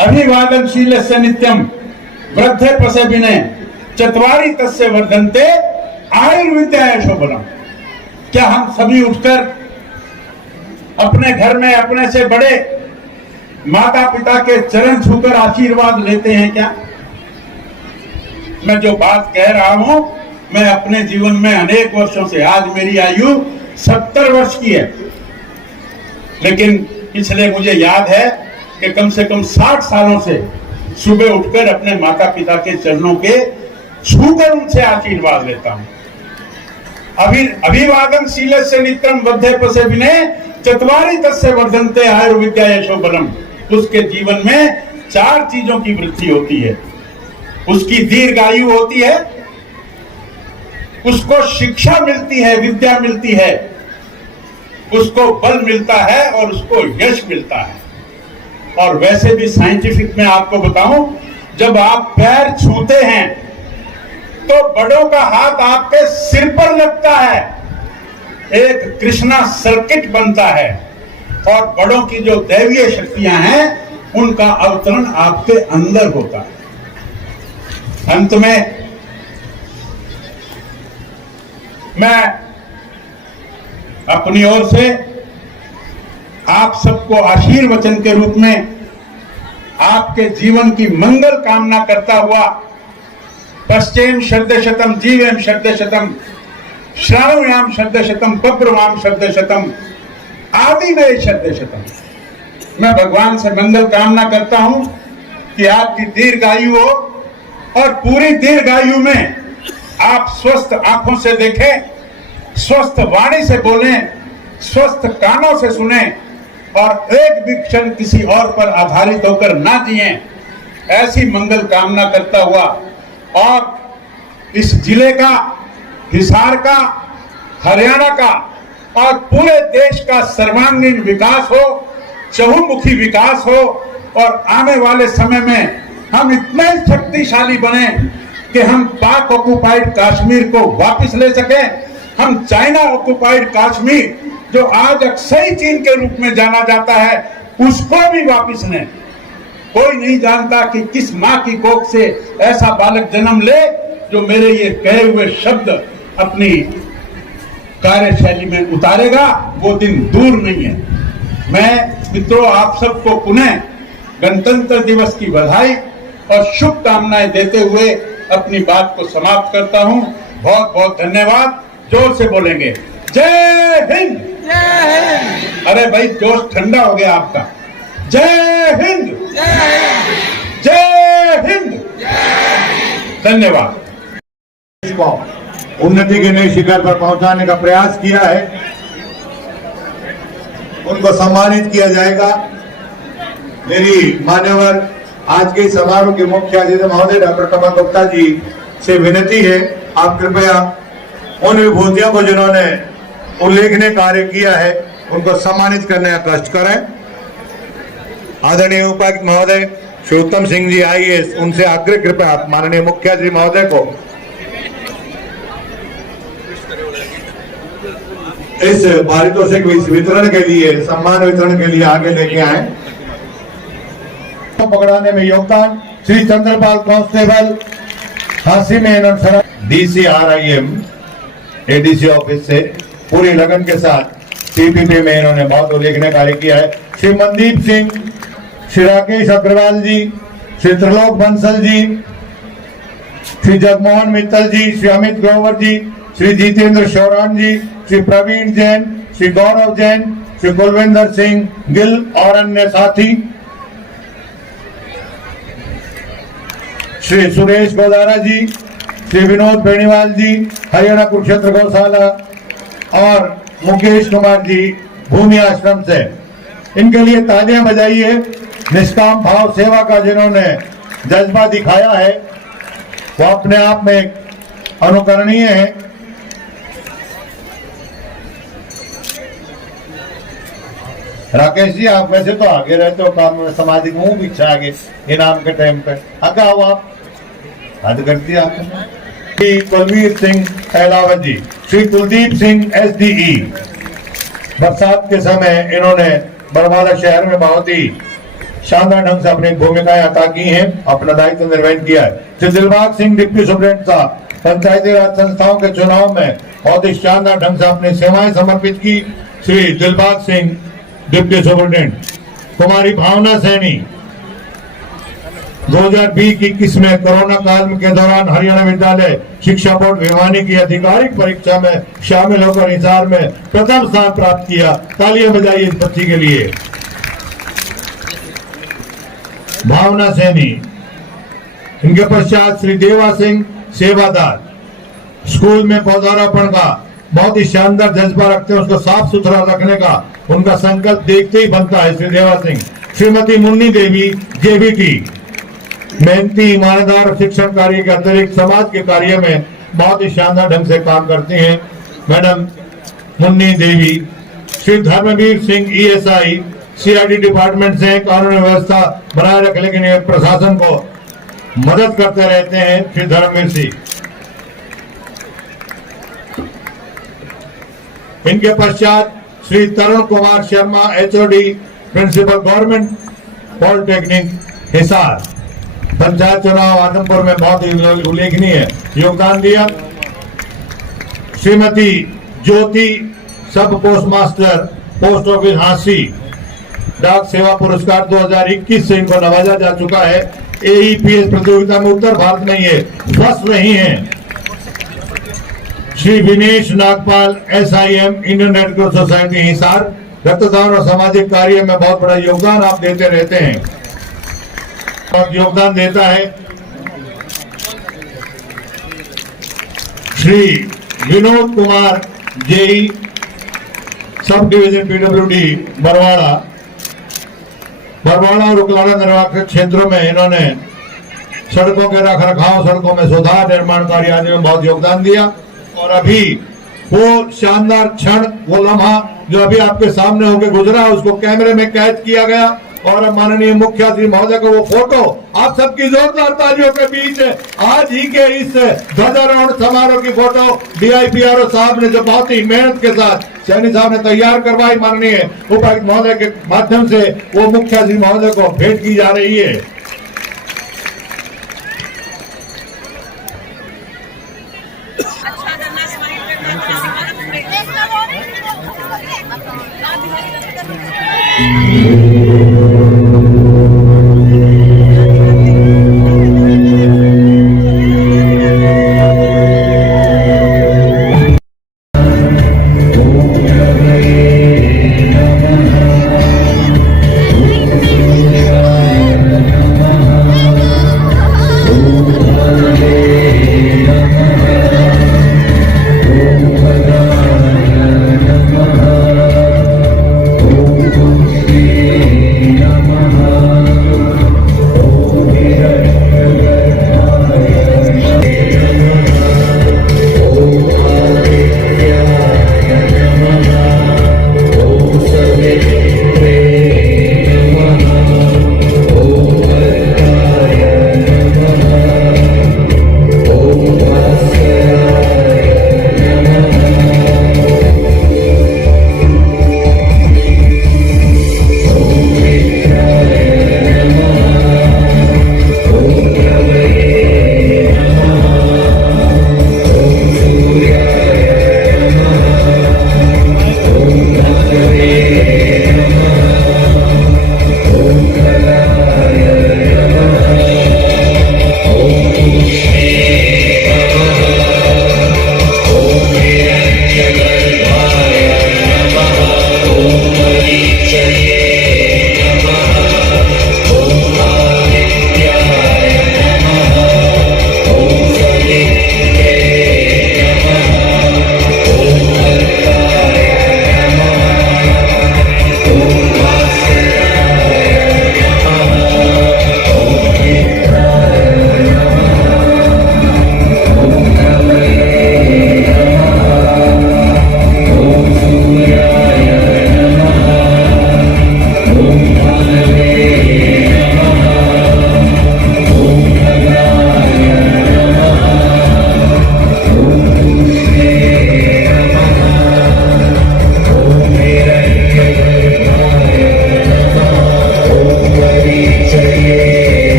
अभिवादनशीलस्य नित्यम वृद्धे पसे विनय चत्वारि तस्य वर्धन्ते आयुर्विद्या यशोबलम। क्या हम सभी उठकर अपने घर में अपने से बड़े माता पिता के चरण छूकर आशीर्वाद लेते हैं क्या? मैं जो बात कह रहा हूं, मैं अपने जीवन में अनेक वर्षों से, आज मेरी आयु 70 वर्ष की है, लेकिन पिछले मुझे याद है कि कम से कम 60 सालों से सुबह उठकर अपने माता पिता के चरणों के छूकर उनसे आशीर्वाद लेता हूं। अभिवादनशीलस्य नित्यम वृद्धे पसे विनय चत्वारि तस्य वर्धन्ते आयुर्विद्या यशोबलम। उसके जीवन में 4 चीजों की वृद्धि होती है। उसकी दीर्घायु होती है, उसको शिक्षा मिलती है, विद्या मिलती है, उसको बल मिलता है और उसको यश मिलता है। और वैसे भी साइंटिफिक में आपको बताऊं, जब आप पैर छूते हैं तो बड़ों का हाथ आपके सिर पर लगता है, एक कृष्णा सर्किट बनता है और बड़ों की जो दैवीय शक्तियां हैं उनका अवतरण आपके अंदर होता है। अंत में मैं अपनी ओर से आप सबको आशीर्वचन के रूप में आपके जीवन की मंगल कामना करता हुआ, पश्चिम शब्दशतम जीवेम शब्दशतम श्रावयाम शब्दशतम पब्रवाम शब्दशतम आदि नए शब्दशतम, मैं भगवान से मंगल कामना करता हूं कि आपकी दीर्घायु हो और पूरी दीर्घायु में आप स्वस्थ आंखों से देखें, स्वस्थ वाणी से बोलें, स्वस्थ कानों से सुने और एक भी क्षण किसी और पर आधारित होकर ना जिए। ऐसी मंगल कामना करता हुआ और इस जिले का, हिसार का, हरियाणा का और पूरे देश का सर्वांगीण विकास हो, चहुमुखी विकास हो और आने वाले समय में हम इतने शक्तिशाली बने कि हम पाक ऑक्युपाइड कश्मीर को वापस ले सकें। हम चाइना ऑक्युपाइड कश्मीर, जो आज अक्सई चीन के रूप में जाना जाता है, उसको भी वापस लें। कोई नहीं जानता कि किस मां की कोख से ऐसा बालक जन्म ले जो मेरे ये कहे हुए शब्द अपनी कार्यशैली में उतारेगा। वो दिन दूर नहीं है। मैं मित्रों, आप सबको पुनः गणतंत्र दिवस की बधाई और शुभकामनाएं देते हुए अपनी बात को समाप्त करता हूं। बहुत बहुत धन्यवाद। जोर से बोलेंगे जय हिंद। जय हिंद। अरे भाई, जोश ठंडा हो गया आपका। जय हिंद। जय हिंद। धन्यवाद। को उन्नति के नए शिखर पर पहुंचाने का प्रयास किया है, उनको सम्मानित किया जाएगा। मेरी मान्यवर आज के समारोह के मुख्य अतिथि महोदय डॉक्टर कमल गुप्ता जी से विनती है, आप कृपया उन विभूतियों को जिन्होंने उल्लेखनीय कार्य किया है उनको सम्मानित करने का कष्ट करें। आदरणीय उपायुक्त महोदय श्री उत्तम सिंह जी IAS, उनसे आग्रह कृपया माननीय मुख्य अतिथि महोदय को इस पारितोषिक वितरण के लिए, सम्मान वितरण के लिए आगे लेके आए। पकड़ाने में योगदान श्री चंद्रपाल कांस्टेबल झांसी में DCRIM ADC ऑफिस से पूरी लगन के साथ PPP में इन्होंने बहुत उल्लेखनीय कार्य किया है। श्री मनदीप सिंह, श्री राकेश अग्रवाल जी, श्री त्रिलोक बंसल जी, श्री जगमोहन मित्तल जी, श्री अमित ग्रोवर जी, श्री जितेंद्र शौरान जी, श्री प्रवीण जैन, श्री गौरव जैन, श्री कुलविंदर सिंह गिल और अन्य साथी, श्री सुरेश गोदारा जी, श्री विनोद बेनीवाल जी हरियाणा कुरुक्षेत्र गौशाला और मुकेश कुमार जी भूमि आश्रम से, इनके लिए तालियां बजाइए। निष्काम भाव सेवा का जिन्होंने जज्बा दिखाया है वो अपने आप में अनुकरणीय है। राकेश जी, आप वैसे तो आगे रहते हो काम में, सामाजिक मुंह पीछे आगे इनाम के टाइम पे आगे आओ, आप हद कर दिया आपने। श्री कुलवीर सिंह अहलावत जी, श्री कुलदीप सिंह SDE, बरसात के समय इन्होंने बरवाला शहर में बहुत ही शानदार ढंग से अपनी भूमिकाएं अदा की हैं, अपना दायित्व निर्वहन किया है। श्री दिलबाग सिंह डिप्टी सुप्रिंटेंडेंट साहब, पंचायती राज संस्थाओं के चुनाव में बहुत ही शानदार ढंग से अपनी सेवाएं समर्पित की। Shri Dilbag Singh deputy superintendent. कुमारी भावना सैनी 2020-21 में कोरोना काल के दौरान हरियाणा विद्यालय शिक्षा बोर्ड भिवानी की आधिकारिक परीक्षा में शामिल होकर हिसार में प्रथम स्थान प्राप्त किया। तालियां बजाइए इस बच्ची के लिए। भावना सैनी। इनके पश्चात श्री देवा सिंह सेवादार, स्कूल में पौधारोपण का बहुत ही शानदार जज्बा रखते हैं, उसको साफ सुथरा रखने का उनका संकल्प देखते ही बनता है। श्री देवा सिंह। श्रीमती मुन्नी देवी JBT, मेहनती ईमानदार शिक्षण कार्य के अतिरिक्त समाज के कार्य में बहुत ही शानदार ढंग से काम करती हैं madam Munni Devi. Shri Dharamvir Singh ESI, CID department से कानून व्यवस्था बनाए रखने के लिए प्रशासन को मदद करते रहते हैं। श्री धर्मवीर सिंह। इनके पश्चात Shri Tarun Kumar Sharma HOD, principal government polytechnic Hisar, panchayat चुनाव आदमपुर में बहुत ही उल्लेखनीय योगदान दिया। श्रीमती ज्योति, सब post master, post office Jhansi, डाक सेवा पुरस्कार 2021 से इनको नवाजा जा चुका है। AEPS प्रतियोगिता में उत्तर भारत में ये फर्स्ट रही हैं। Shri Vinesh Nagpal SIM, Indian red cross society Hisar, रक्तदान और सामाजिक कार्य में बहुत बड़ा योगदान आप देते रहते हैं, बहुत योगदान देता है। Shri Vinod Kumar JE, sub division PWD Barwada और उकलाना निर्वाचन क्षेत्रों में इन्होंने सड़कों के रख रखाव, सड़कों में सुधार, निर्माण कार्य आदि में बहुत योगदान दिया। और अभी वो शानदार क्षण, वो लम्हा जो अभी आपके सामने होकर गुजरा, उसको कैमरे में कैद किया गया और माननीय मुख्य अतिथि महोदय का वो फोटो आप सबकी जोरदार तालियों के बीच आज ही के इस ध्वजारोहण समारोह की फोटो DIPRO साहब ने जो बहुत ही मेहनत के साथ सैनी साहब ने तैयार करवाई, माननीय उपायुक्त महोदय के माध्यम से वो मुख्य अतिथि महोदय को भेंट की जा रही है।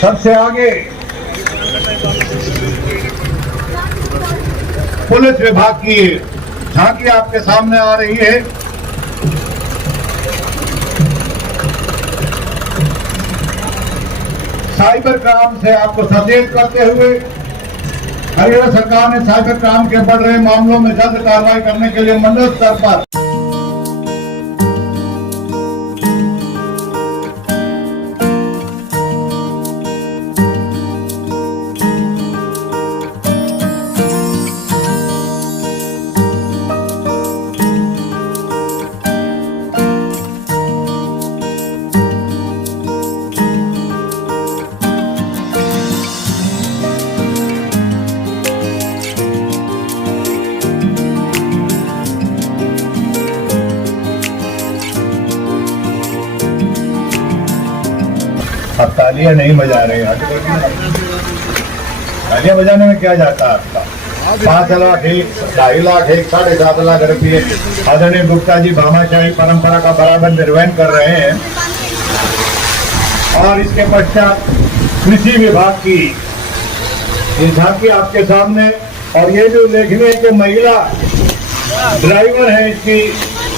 सबसे आगे पुलिस विभाग की झांकी आपके सामने आ रही है। साइबर क्राइम से आपको सचेत करते हुए हरियाणा सरकार ने साइबर क्राइम के बढ़ रहे मामलों में जल्द कार्रवाई करने के लिए मंडल स्तर पर आप तालियां नहीं बजा रहे हैं। तालियां बजाने में क्या जाता है आपका? 5 लाख एक, 2.5 लाख एक, 7.5 लाख रुपये आदरणीय गुप्ता जी भामाशाही परंपरा का बराबर निर्वहन कर रहे हैं। और इसके पश्चात कृषि विभाग की ये झांकी आपके सामने। और ये जो लेखनी के महिला ड्राइवर है इसकी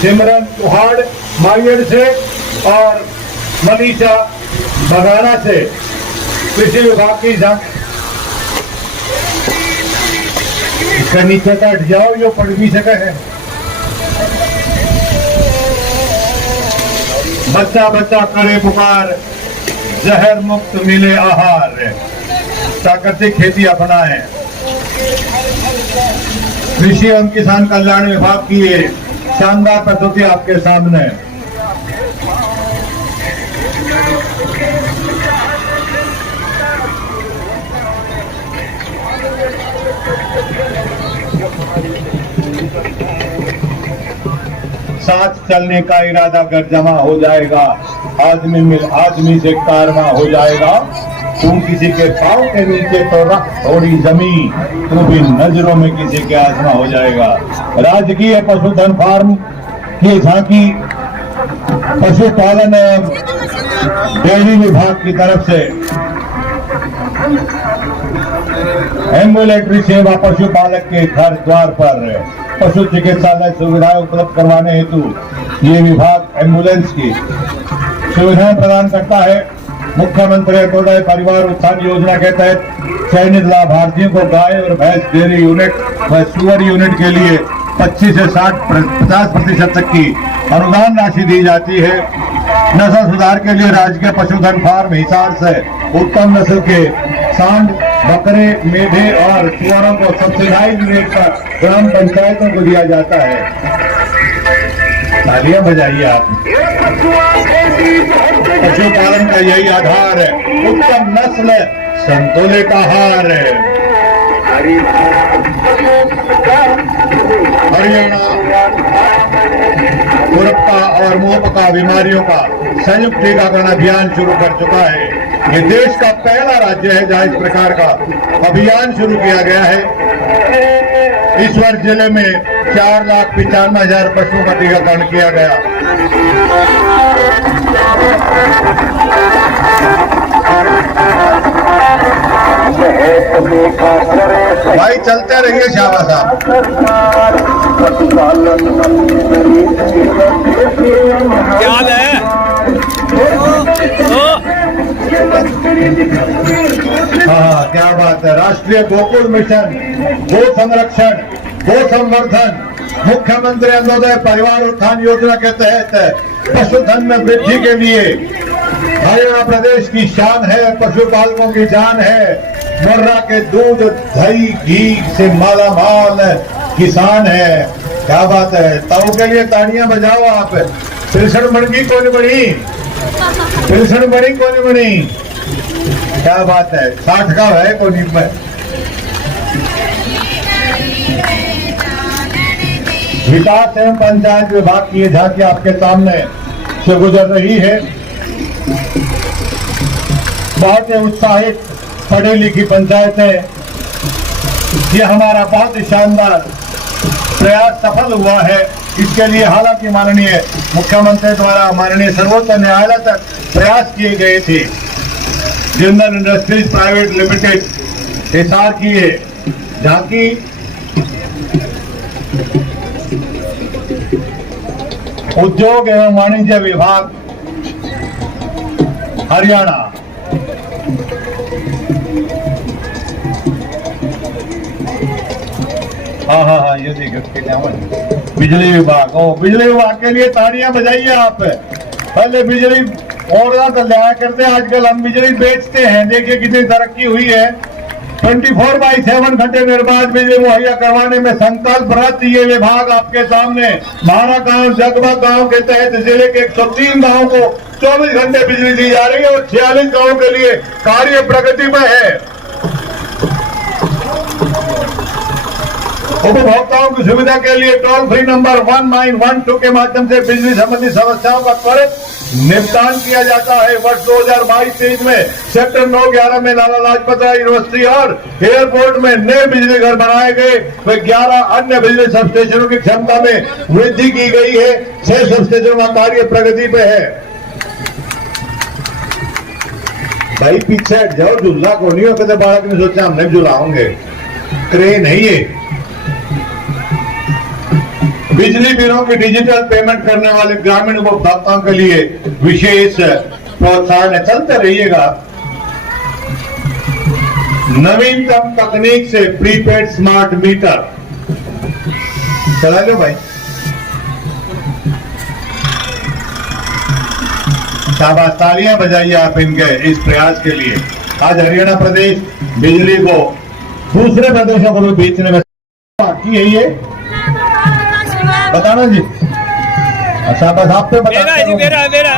सिमरन कुहाड़ मायड़ से और मनीषा बगाना से कृषि विभाग की झांकी। इसका नीचे का हट जाओ जो पढ़ भी सके है। बच्चा बच्चा करे पुकार, जहर मुक्त मिले आहार, प्राकृतिक खेती अपनाएं। कृषि एवं किसान कल्याण विभाग की ये शानदार प्रस्तुति आपके सामने। साथ चलने का इरादा अगर जमा हो जाएगा, आदमी से कारवा हो जाएगा। तू किसी के पाँव के नीचे तो रख थोड़ी जमीन, तू भी नजरों में किसी के आजमा हो जाएगा। राजकीय पशुधन फार्म की झांकी पशुपालन एवं डेयरी विभाग की तरफ से एम्बुलेटरी सेवा पशुपालक के घर द्वार पर पशु चिकित्सालय सुविधाएं उपलब्ध करवाने हेतु ये विभाग एम्बुलेंस की सुविधाएं प्रदान करता है। मुख्यमंत्री अंत्योदय परिवार उत्थान योजना के तहत चयनित लाभार्थियों को गाय और भैंस डेयरी यूनिट व सुअर यूनिट के लिए 25 से 50% तक की अनुदान राशि दी जाती है। नस्ल सुधार के लिए राजकीय पशुधन फार्म हिसार से उत्तम नस्ल के सांड, बकरे, मेढे और सुअरों को सब्सिडाइज रेट पर ग्राम पंचायतों को दिया जाता है। तालियां बजाइए आप। पशुपालन का यही आधार है, उत्तम नस्ल संतुलित आहार है। हरियाणा खुरपका और मुहपका बीमारियों का संयुक्त टीकाकरण अभियान शुरू कर चुका है। ये देश का पहला राज्य है जहां इस प्रकार का अभियान शुरू किया गया है। इस वर्ष जिले में 4,95,000 पशुओं का टीकाकरण किया गया। भाई चलते रहिए शाबाश साहब। याद है हाँ, क्या बात है। राष्ट्रीय गोकुल मिशन, गो संरक्षण, गो संवर्धन, मुख्यमंत्री अंत्योदय परिवार उत्थान योजना के तहत पशुधन में वृद्धि के लिए हरियाणा प्रदेश की शान है, पशुपालकों की जान है। मुर्रा के दूध, दही, घी से माला माल किसान है। क्या बात है। ताऊ के लिए ताड़ियां बजाओ आप। पिलसण बड़ी कौन बनी, पिलसण बड़ी कौन बनी। क्या बात है। 60 का है कोनी में। विकास एवं पंचायत विभाग की झांकी आपके सामने से गुजर रही है। बहुत ही उत्साहित पढ़ी लिखी पंचायत है। ये हमारा बहुत ही शानदार प्रयास सफल हुआ है। इसके लिए हालांकि माननीय मुख्यमंत्री द्वारा माननीय सर्वोच्च न्यायालय तक प्रयास किए गए थे। Jindal industries private limited Hisar की है झांकी उद्योग एवं वाणिज्य विभाग हरियाणा हाँ, ये देखिए बिजली विभाग। बिजली विभाग के लिए ताड़ियां बजाइए आप। पहले बिजली और तो लिया करते, आजकल हम बिजली बेचते हैं। देखिए कितनी तरक्की हुई है। 24/7 घंटे निर्बाध बिजली मुहैया करवाने में संकल्परत ये विभाग आपके सामने। मारा गांव जगवा गांव के तहत जिले के 103 गांवों को 24 घंटे बिजली दी जा रही है और 46 गांवों के लिए कार्य प्रगति में है। उपभोक्ताओं की सुविधा के लिए टोल फ्री नंबर 1912 के माध्यम से बिजली संबंधी समस्याओं का त्वरित निपटान किया जाता है। वर्ष 2022-23 में सेक्टर 9-11 में लाला लाजपत राय यूनिवर्सिटी और एयरपोर्ट में नए बिजली घर बनाए गए। वे 11 अन्य बिजली सब स्टेशनों की क्षमता में वृद्धि की गई है। 6 सब स्टेशनों का कार्य प्रगति पे है। भाई पीछे हट जाओ, झूला को नहीं हो। कहते बालक ने सोचा हमने झुलाओगे, क्रेन है ये। बिजली बिलों की डिजिटल पेमेंट करने वाले ग्रामीण उपभोक्ताओं के लिए विशेष प्रोत्साहन है। चलते रहिएगा। नवीनतम तकनीक से प्रीपेड स्मार्ट मीटर चला लो भाई। शाबाश, तालियां बजाइए आप इनके इस प्रयास के लिए। आज हरियाणा प्रदेश बिजली को दूसरे प्रदेशों को भी बेचने में की है। ये बताना जी। अच्छा बस आप पे मेरा है जी, मेरा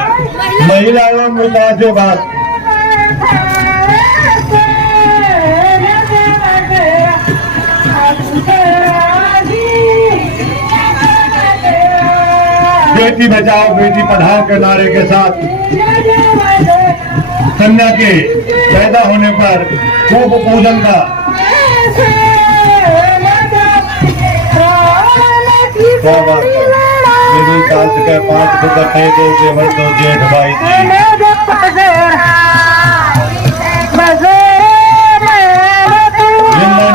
महिला एवं विकास विभाग बेटी बचाओ बेटी पढ़ाओ के नारे के साथ कन्या के पैदा होने पर गोप पूजन का क्या बात है। मेरी काल के 5 फुट कटे दो देवर दो जेठ भाई जी।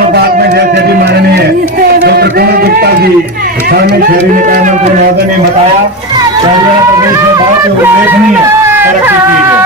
बाद में जैसे भी माननीय डॉक्टर कमल गुप्ता जी स्थानीय शहरी निकाय मंत्री महोदय ने बताया कि हरियाणा प्रदेश में बहुत ही उल्लेखनीय तरक्की की है।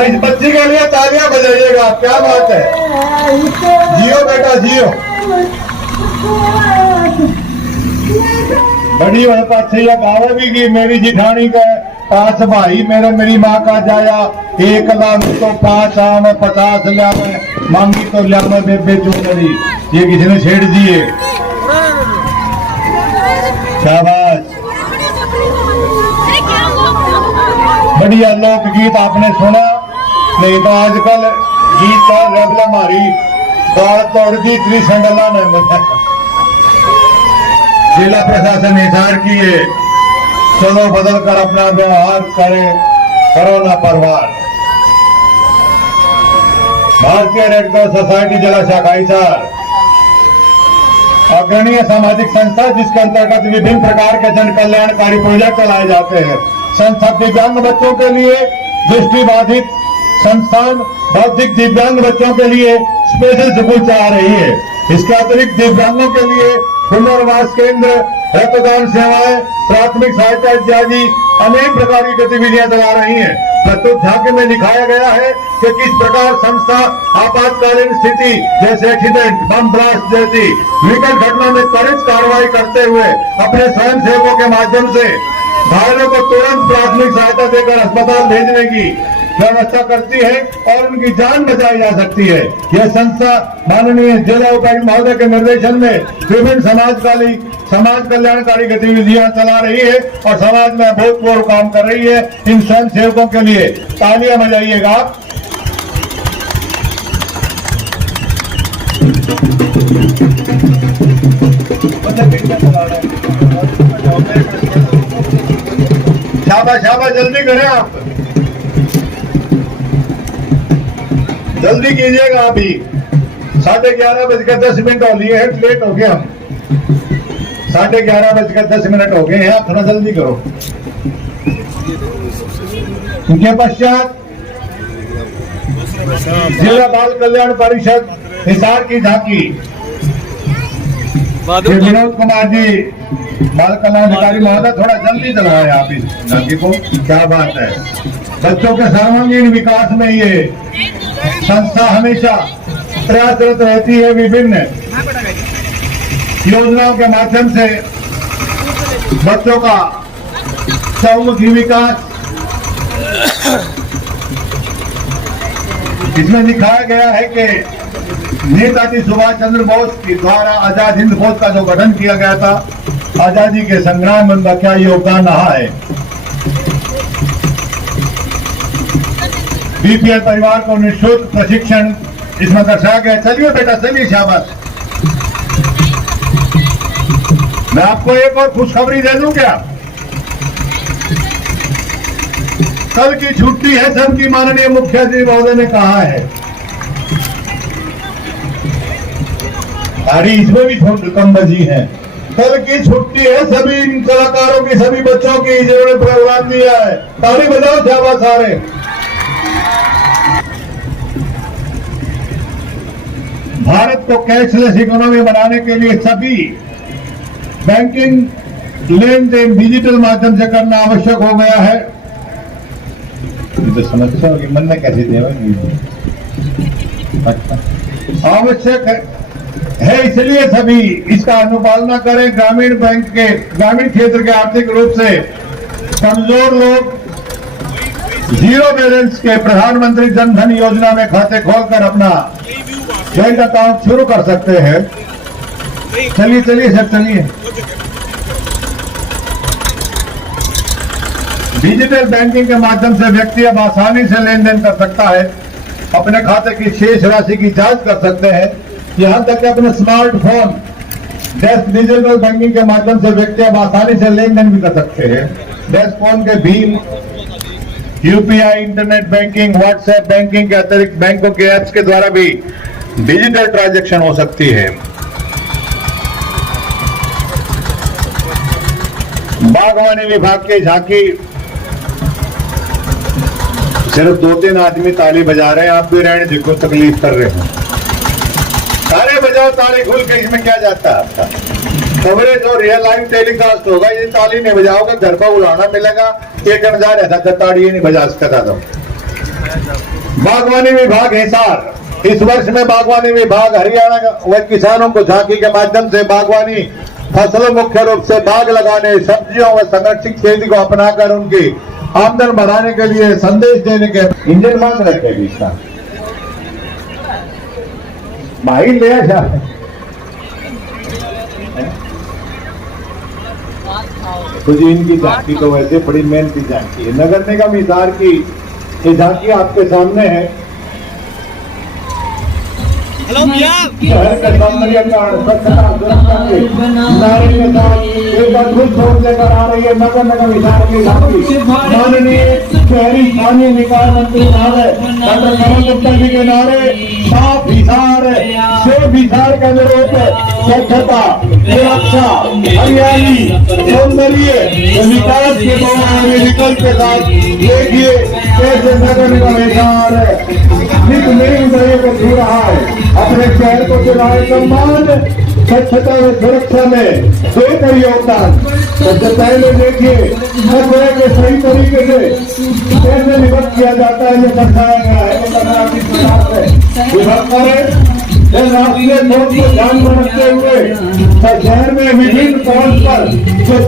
इस बच्ची के लिए तालियां बजाइएगा। क्या बात है, जियो बेटा जियो। बड़ी वह पछैया गावे भी की मेरी जिठानी का 5 भाई मेरे मेरी माँ का जाया 1 लाख तो 5 आम 50 लिया में मांगी तो लिया में बेबे चूनरी। ये किसी ने छेड़ दिए। शाबाश। बढ़िया लोकगीत आपने सुना। नहीं तो आजकल गीत का रेबला मारी बाल तोड़ दी त्रिसंडला ने। जिला प्रशासन हिसार किए चलो बदल कर अपना व्यवहार करे कोरोना परवार। भारतीय रेड क्रॉस सोसाइटी जिला शाखा हिसार अग्रणीय सामाजिक संस्था जिसके अंतर्गत विभिन्न प्रकार के जन कल्याणकारी प्रोजेक्ट चलाए जाते हैं। संस्था दिव्यांग बच्चों के लिए दृष्टिबाधित संस्थान बौद्धिक दिव्यांग बच्चों के लिए स्पेशल स्कूल चला रही है। इसके अतिरिक्त दिव्यांगों के लिए पुनर्वास केंद्र, रक्तदान सेवाएं, प्राथमिक सहायता इत्यादि अनेक प्रकार की गतिविधियां चला रही हैं। प्रस्तुत झांकी में दिखाया गया है कि किस प्रकार संस्था आपातकालीन स्थिति जैसे एक्सीडेंट, बम ब्लास्ट जैसी विकट घटना में त्वरित कार्रवाई करते हुए अपने स्वयं सेवकों के माध्यम से घायलों को तुरंत प्राथमिक सहायता देकर अस्पताल भेजने की व्यवस्था करती है और उनकी जान बचाई जा सकती है। यह संस्था माननीय जिला उपायुक्त महोदय के निर्देशन में विभिन्न समाज कल्याणकारी गतिविधियां चला रही है और समाज में अभूतपूर्व काम कर रही है। इन स्वयं सेवकों के लिए तालियां बजाइएगा। शाबाश शाबाश, जल्दी करें आप, जल्दी कीजिएगा। अभी 11:30 हो लिए हैं, लेट हो गए हम। 11:30 हो गए हैं, आप थोड़ा जल्दी करो। उनके पश्चात जिला बाल कल्याण परिषद हिसार की झांकी विनोद कुमार जी बाल कल्याण अधिकारी महोदय, थोड़ा जल्दी चलाए आप इस झांकी को। क्या बात है। बच्चों के सर्वांगीण विकास में ये संस्था हमेशा प्रयासरत रहती है। विभिन्न योजनाओं के माध्यम से बच्चों का चहुमुखी विकास। इसमें दिखाया गया है कि नेताजी सुभाष चंद्र बोस के द्वारा आजाद हिंद फौज का जो गठन किया गया था, आजादी के संग्राम में उनका क्या योगदान रहा है। बीपीएल परिवार को निःशुल्क प्रशिक्षण इसमें दर्शाया गया। चलिए बेटा चलिए, शाबाश। मैं आपको एक और खुशखबरी दे दूं क्या? कल की छुट्टी है सबकी, माननीय मुख्यमंत्री महोदय ने कहा है। अरे इसमें भी कम बजी है। कल की छुट्टी है सभी कलाकारों की, सभी बच्चों की, जिन्होंने प्रोग्राम दिया है। ताली बजाओ, शाबाश सारे। भारत को कैशलेस इकोनॉमी बनाने के लिए सभी बैंकिंग लेन देन डिजिटल माध्यम से करना आवश्यक हो गया है। तो समस्या होगी मन में कैसे देगा, आवश्यक है। है, इसलिए सभी इसका अनुपालना करें। ग्रामीण क्षेत्र के आर्थिक रूप से कमजोर लोग जीरो बैलेंस के प्रधानमंत्री जन धन योजना में खाते खोलकर अपना बैंक अकाउंट शुरू कर सकते हैं। चलिए सर, चलिए। डिजिटल बैंकिंग के माध्यम से व्यक्ति अब आसानी से लेन देन कर सकता है, अपने खाते की शेष राशि की जांच कर सकते हैं, यहां तक कि अपने स्मार्टफोन डिजिटल बैंकिंग के माध्यम से व्यक्ति अब आसानी से लेन देन भी कर सकते हैं। डेस्क फोन के bill, UPI, internet banking, WhatsApp banking के अतिरिक्त बैंकों के ऐप्स के द्वारा भी डिजिटल ट्रांजैक्शन हो सकती है। बागवानी विभाग की झांकी, सिर्फ 2-3 आदमी ताली बजा रहे हैं, आप भी रहने जिनको तकलीफ कर रहे हो। ताली बजाओ, ताली खुल के, इसमें क्या जाता है आपका? कवरेज और रियल लाइव टेलीकास्ट होगा, ये ताली नहीं बजाओगे घर पर उड़ाना मिलेगा। एक जा रहा था ताड़ी नहीं बजा सकता था। बागवानी विभाग हिसार, इस वर्ष में बागवानी विभाग हरियाणा व किसानों को झांकी के माध्यम से बागवानी फसलों, मुख्य रूप से बाग लगाने, सब्जियों व संरक्षित खेती को अपनाकर उनकी आमदन बढ़ाने के लिए संदेश देने के इंजन मांग रखे बीच का भाई ले जाए। तो जी इनकी झांकी तो वैसे बड़ी मेहनती झांकी है। नगर निगम हिसार की ये झांकी आपके सामने है। हेलो भैया, शहर के सौंदर्य का स्वच्छता सुरक्षा के नारे के साथ एक अद्भुत सोच लेकर आ रही है नगर निगम हिसार की झांकी। माननीय शहरी स्थानीय निकाय मंत्री महोदय डॉक्टर कमल गुप्ता जी के नारे, साफ हिसार, सेफ हिसार के अनुरूप स्वच्छता, सुरक्षा, हरियाली, सौंदर्य, विकास के विकल्प के साथ देखिए कैसे नगर निगम हिसार नित नई ऊंचाइयों को छू रहा है। अपने शहर को दिलाए सम्मान, स्वच्छता व सुरक्षा में बेहतर योगदान। सबसे पहले देखिए कचरे के सही तरीके से कैसे निपट किया जाता है, ये दर्शाया गया है। ये करना किस प्रकार से विभाग करें, राष्ट्रीय कोर्ट को ध्यान में रखते हुए शहर में विभिन्न पॉइंट पर जो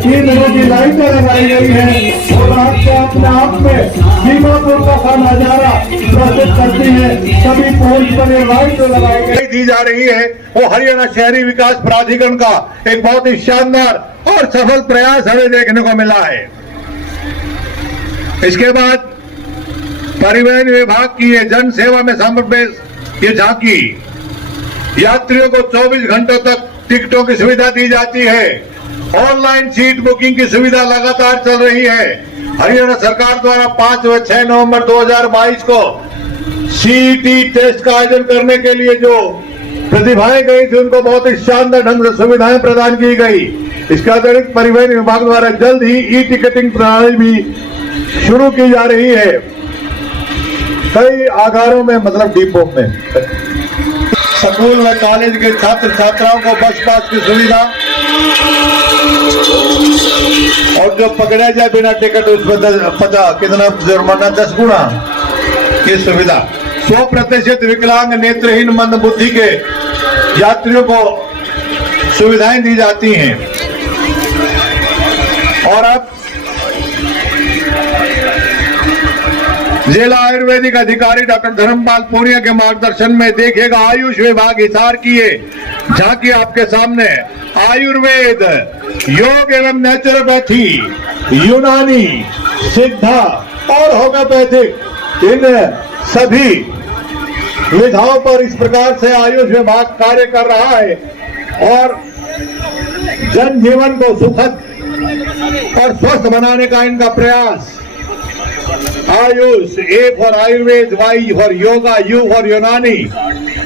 3 दिनों की लाइटें लगाई गई है वो रात को अपने आप में दीमापुर का नजारा प्रस्तुत करती है। सभी पॉइंट पर ये लाइटें लगाई गई दी जा रही है, वो हरियाणा शहरी विकास प्राधिकरण का एक बहुत ही शानदार और सफल प्रयास हमें देखने को मिला है। इसके बाद परिवहन विभाग की ये जन सेवा में समर्पित ये झांकी, यात्रियों को 24 घंटों तक टिकटों की सुविधा दी जाती है। ऑनलाइन सीट बुकिंग की सुविधा लगातार चल रही है। हरियाणा सरकार द्वारा 5 व 6 नवंबर 2022 को सीईटी टेस्ट का आयोजन करने के लिए जो प्रतिभाएं गई थी उनको बहुत ही शानदार ढंग से सुविधाएं प्रदान की गई। इसके अतिरिक्त परिवहन विभाग द्वारा जल्द ही ई टिकटिंग प्रणाली भी शुरू की जा रही है कई आगारों में, मतलब डिपो में। स्कूल व कॉलेज के छात्र छात्राओं को बस पास की सुविधा और जो पकड़ा जाए बिना टिकट उस पर कितना जुर्माना 10 गुना की सुविधा। 100% विकलांग, नेत्रहीन, मंद बुद्धि के यात्रियों को सुविधाएं दी जाती हैं। और अब जिला आयुर्वेदिक अधिकारी डॉक्टर धर्मपाल पूनिया के मार्गदर्शन में देखिएगा आयुष विभाग हिसार की ये झांकी आपके सामने। आयुर्वेद, योग एवं नेचुरोपैथी, यूनानी, सिद्धा और होम्योपैथिक, इन सभी विधाओं पर इस प्रकार से आयुष विभाग कार्य कर रहा है और जन जीवन को सुखद और स्वस्थ बनाने का इनका प्रयास। Ayush, A for Ayurveda, Y for yoga, U for Unani,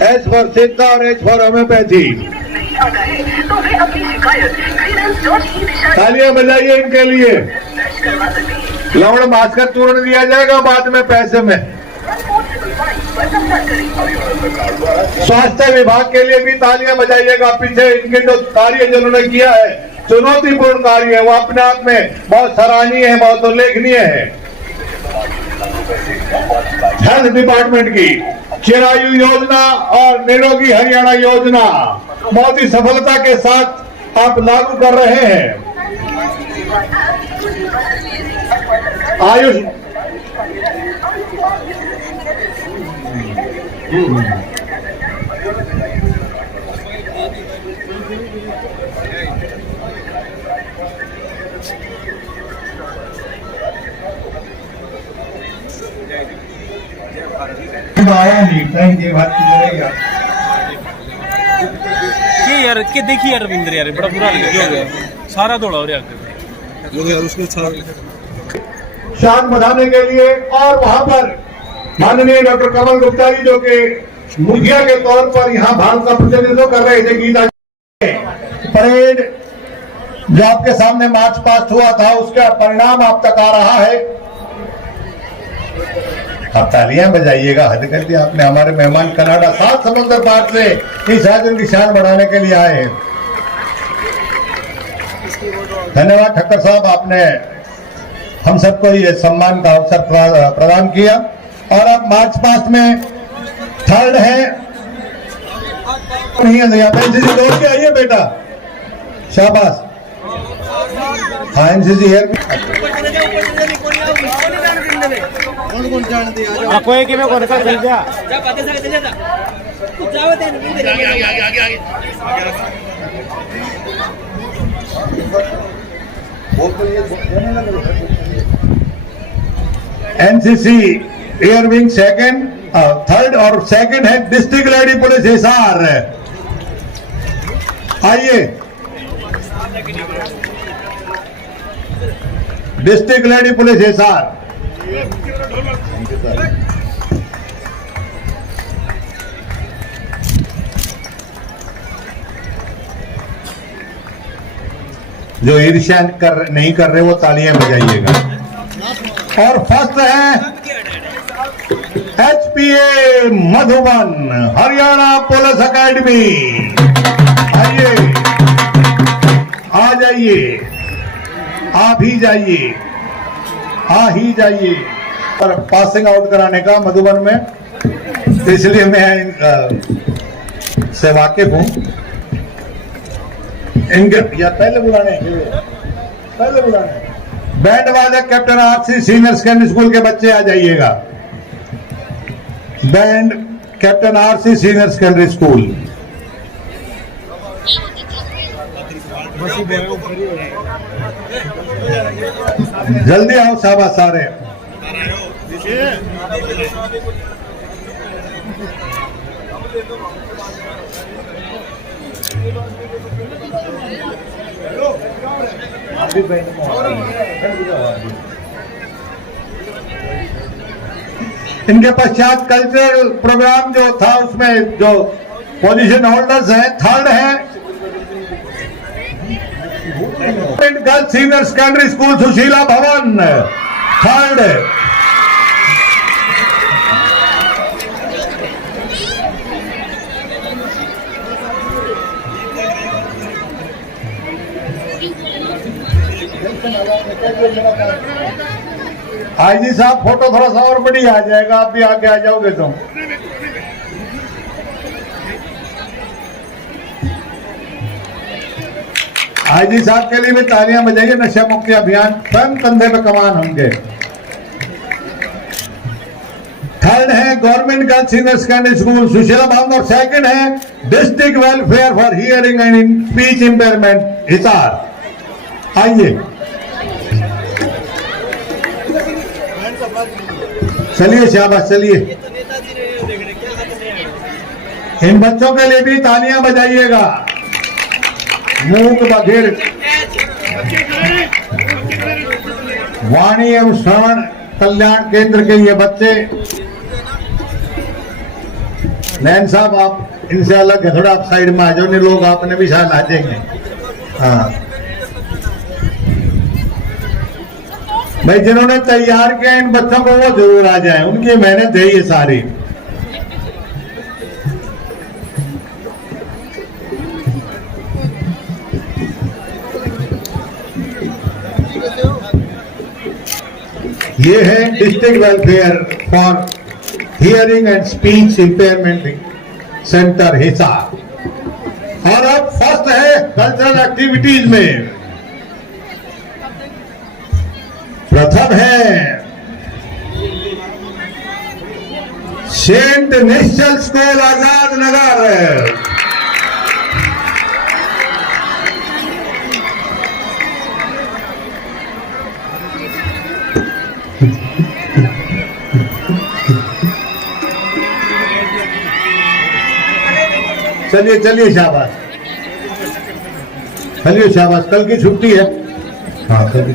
S for Siddha और एच फॉर होम्योपैथी। तालियां बजाइए इनके लिए। लवण भास्कर चूर्ण दिया जाएगा बाद में पैसे में। स्वास्थ्य विभाग के लिए भी तालियां बजाइएगा। पीछे इनके जो कार्य जिन्होंने किया है, चुनौतीपूर्ण कार्य है, वो अपने आप में बहुत सराहनीय है, बहुत उल्लेखनीय है। हेल्थ डिपार्टमेंट की चिरायु योजना और निरोगी हरियाणा योजना बहुत ही सफलता के साथ आप लागू कर रहे हैं। आयुष आया नहीं कहीं की बात करेगा। ये यार के देखिए यार रविंद्र यार बड़ा बुरा लग गया सारा दौड़ा हो रहा उसमें शान बढ़ाने के लिए और वहां पर माननीय डॉक्टर कमल गुप्ता जी जो कि मुखिया के तौर पर यहां भारत का प्रतिनिधित्व कर रहे थे। गीता परेड जो आपके सामने मार्च पास्ट हुआ था उसका परिणाम आप तक आ रहा है। आप तालियां बजाइएगा, हद कर दिया आपने। हमारे मेहमान कनाडा 7 समुद्र पार से इस आयोजन की शान बढ़ाने के लिए आए हैं। धन्यवाद ठक्कर साहब, आपने हम सबको ये सम्मान का अवसर प्रदान किया। और अब मार्च पास्ट में थर्ड है नहीं है यहाँ पे एनसीसी दौड़ के आइए बेटा, शाबाश। हाँ एनसीसी है कोई कि मैं कौन सा चल गया NCC air wing second third और सेकंड है डिस्ट्रिक्ट लेडी पुलिस हिसार। आइए डिस्ट्रिक्ट लेडी पुलिस हिसार। जो ईर्ष्या नहीं कर रहे वो तालियां बजाइएगा। और फर्स्ट है HPA Madhuban Haryana police academy. आइए आ जाइए, आप ही जाइए, आ ही जाइए। और पासिंग आउट कराने का मधुबन में, इसलिए मैं से वाकिफ हूं। इनके या पहले बुलाने बैंड वादक captain RC senior secondary school के बच्चे आ जाइएगा। Band captain RC senior secondary school. जल्दी आओ शाबाश सारे। इनके पश्चात कल्चरल प्रोग्राम जो था उसमें जो पोजीशन होल्डर्स हैं, थर्ड है girls senior secondary school Sushila भवन, थर्ड। आईजी साहब फोटो थोड़ा सा और बढ़िया आ जाएगा, आप भी आगे आ जाओगे तो। आईजी साहब के लिए भी तालियां बजाइए। नशा मुक्ति अभियान स्वयं कंधे पे कमान होंगे। थर्ड है government girls senior secondary school Sushila भवन और सेकंड है district welfare for hearing and speech impairment Hisar. आइए चलिए शाबाश, चलिए। इन बच्चों के लिए भी तालियां बजाइएगा। मूक बधिर वाणी एवं श्रवण कल्याण केंद्र के ये बच्चे। नैन साहब आप इनसे अलग है, थोड़ा आप साइड में आ जाओ, नहीं लोग आपने भी शायद आ जाएंगे। हाँ भाई, जिन्होंने तैयार किया इन बच्चों को वो जरूर आ जाए, उनकी मेहनत है ये सारी। ये है district welfare for hearing and speech impairment centre Hisar. और अब फर्स्ट है कल्चरल एक्टिविटीज में। प्रथम है सेंट निश्चल स्कूल आजाद नगर। चलिए चलिए शाबाश, चलिए शाबाश। कल की छुट्टी है। हाँ कल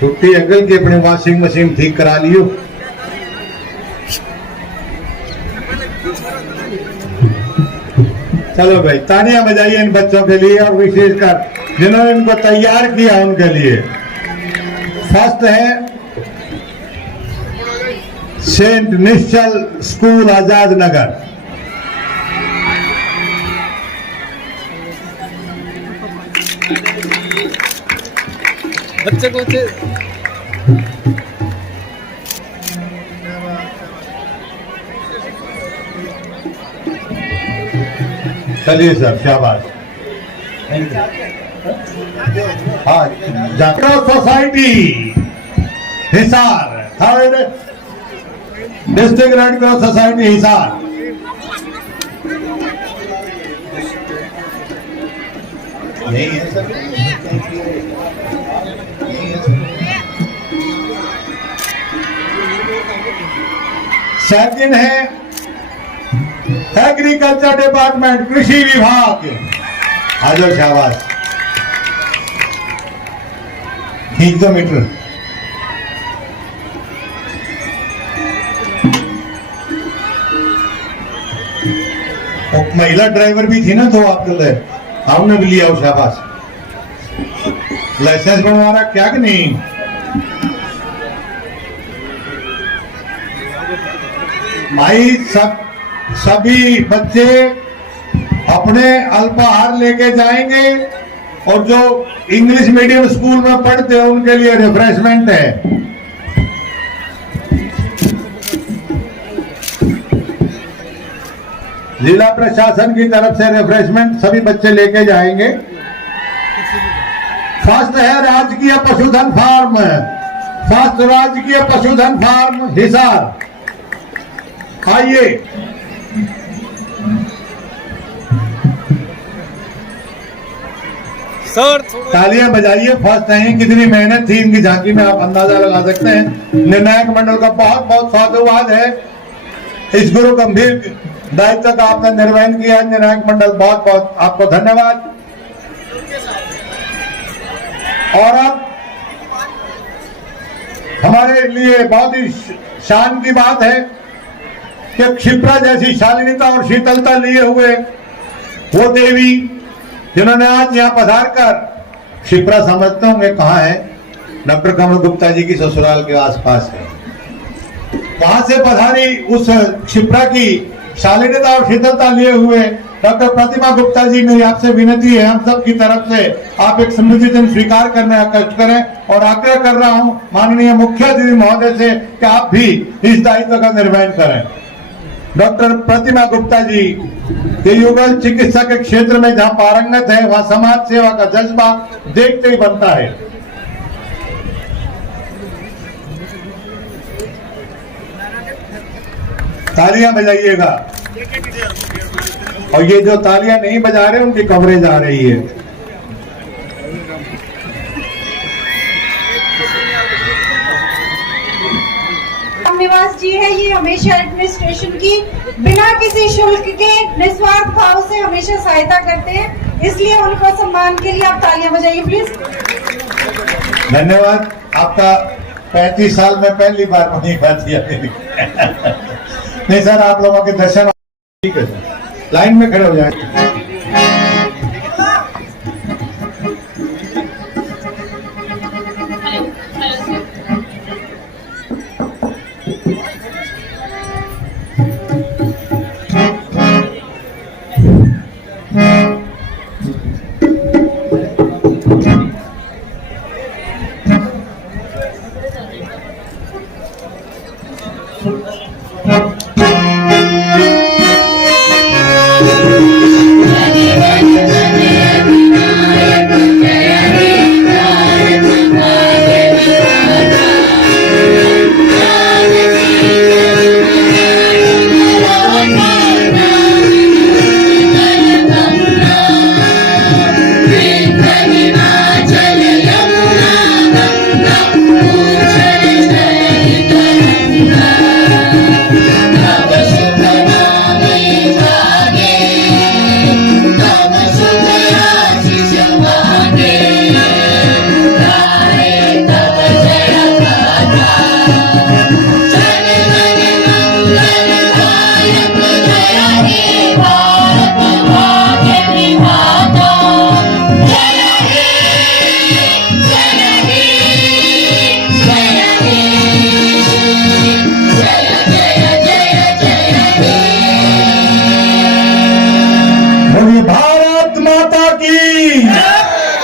छुट्टी अंकल की, अपनी वॉशिंग मशीन ठीक करा लियो। चलो भाई, तालियां बजाइए इन बच्चों के लिए और विशेषकर जिन्होंने इनको तैयार किया उनके लिए। फर्स्ट है सेंट निश्चल स्कूल आजाद नगर। बच्चे को चलिए सर शाबाश। हाँ, जागृत society Hisar, third district red cross society Hisar. यही है सर। सेकंड है एग्रीकल्चर डिपार्टमेंट, कृषि विभाग। आ जाओ शाबाश, खींच दो मीटर। महिला ड्राइवर भी थी ना तो आपके लिए, हमने भी लिया। शाबाश, लाइसेंस बनवा रहा क्या कि नहीं? भाई सभी बच्चे अपने अल्पाहार लेके जाएंगे और जो इंग्लिश मीडियम स्कूल में पढ़ते हैं उनके लिए रिफ्रेशमेंट है। जिला प्रशासन की तरफ से रिफ्रेशमेंट सभी बच्चे लेके जाएंगे। फर्स्ट है राजकीय पशुधन फार्म, फर्स्ट राजकीय पशुधन फार्म हिसार। आइए, सर तालियां बजाइए। फर्स्ट है, कितनी मेहनत थी इनकी झांकी में आप अंदाजा लगा सकते हैं। निर्णायक मंडल का बहुत बहुत साधुवाद है, इस गुरु गंभीर दायित्व का आपने निर्वहन किया। निर्णायक मंडल बहुत बहुत आपको धन्यवाद। और अब हमारे लिए बहुत ही शान की बात है कि क्षिप्रा जैसी शालीनता और शीतलता लिए हुए वो देवी जिन्होंने आज यहाँ पधार कर, क्षिप्रा समझते होंगे कहाँ है, डॉक्टर कमल गुप्ता जी की ससुराल के आसपास है, वहां से पधारी उस क्षिप्रा की शालीनता और शीतलता लिए हुए डॉक्टर प्रतिमा गुप्ता जी, मेरी आपसे विनती है हम सब की तरफ से आप एक समृद्धि चिन्ह स्वीकार करने का कष्ट करें। और आग्रह कर रहा हूं माननीय मुख्य अतिथि महोदय से कि आप भी इस दायित्व का निर्वहन करें। डॉक्टर प्रतिमा गुप्ता जी ये युगल चिकित्सा के क्षेत्र में जहां पारंगत है वहां समाज सेवा का जज्बा देखते ही बनता है। तालियां बजाइएगा। और ये जो तालियां नहीं बजा रहे उनकी कवरेज आ रही है। निवास जी है, ये हमेशा एडमिनिस्ट्रेशन की बिना किसी शुल्क के निस्वार्थ भाव से हमेशा सहायता करते हैं, इसलिए उनको सम्मान के लिए आप तालियां बजाइए प्लीज। धन्यवाद आपका। 35 साल में पहली बार वही बात किया। नहीं सर, आप लोगों के दर्शन ठीक है सर, लाइन में खड़े हो जाए।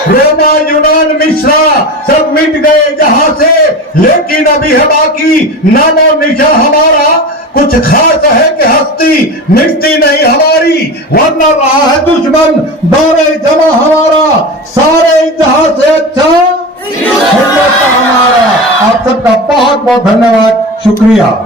रोमा यूनान मिश्रा सब मिट गए जहां से, लेकिन अभी है बाकी नामो निशा हमारा। कुछ खास है कि हस्ती मिटती नहीं हमारी, वरना रहा है दुश्मन दौरे जमा हमारा। सारे जहां से अच्छा हिंदुस्तान हमारा। आप सबका बहुत बहुत धन्यवाद, शुक्रिया।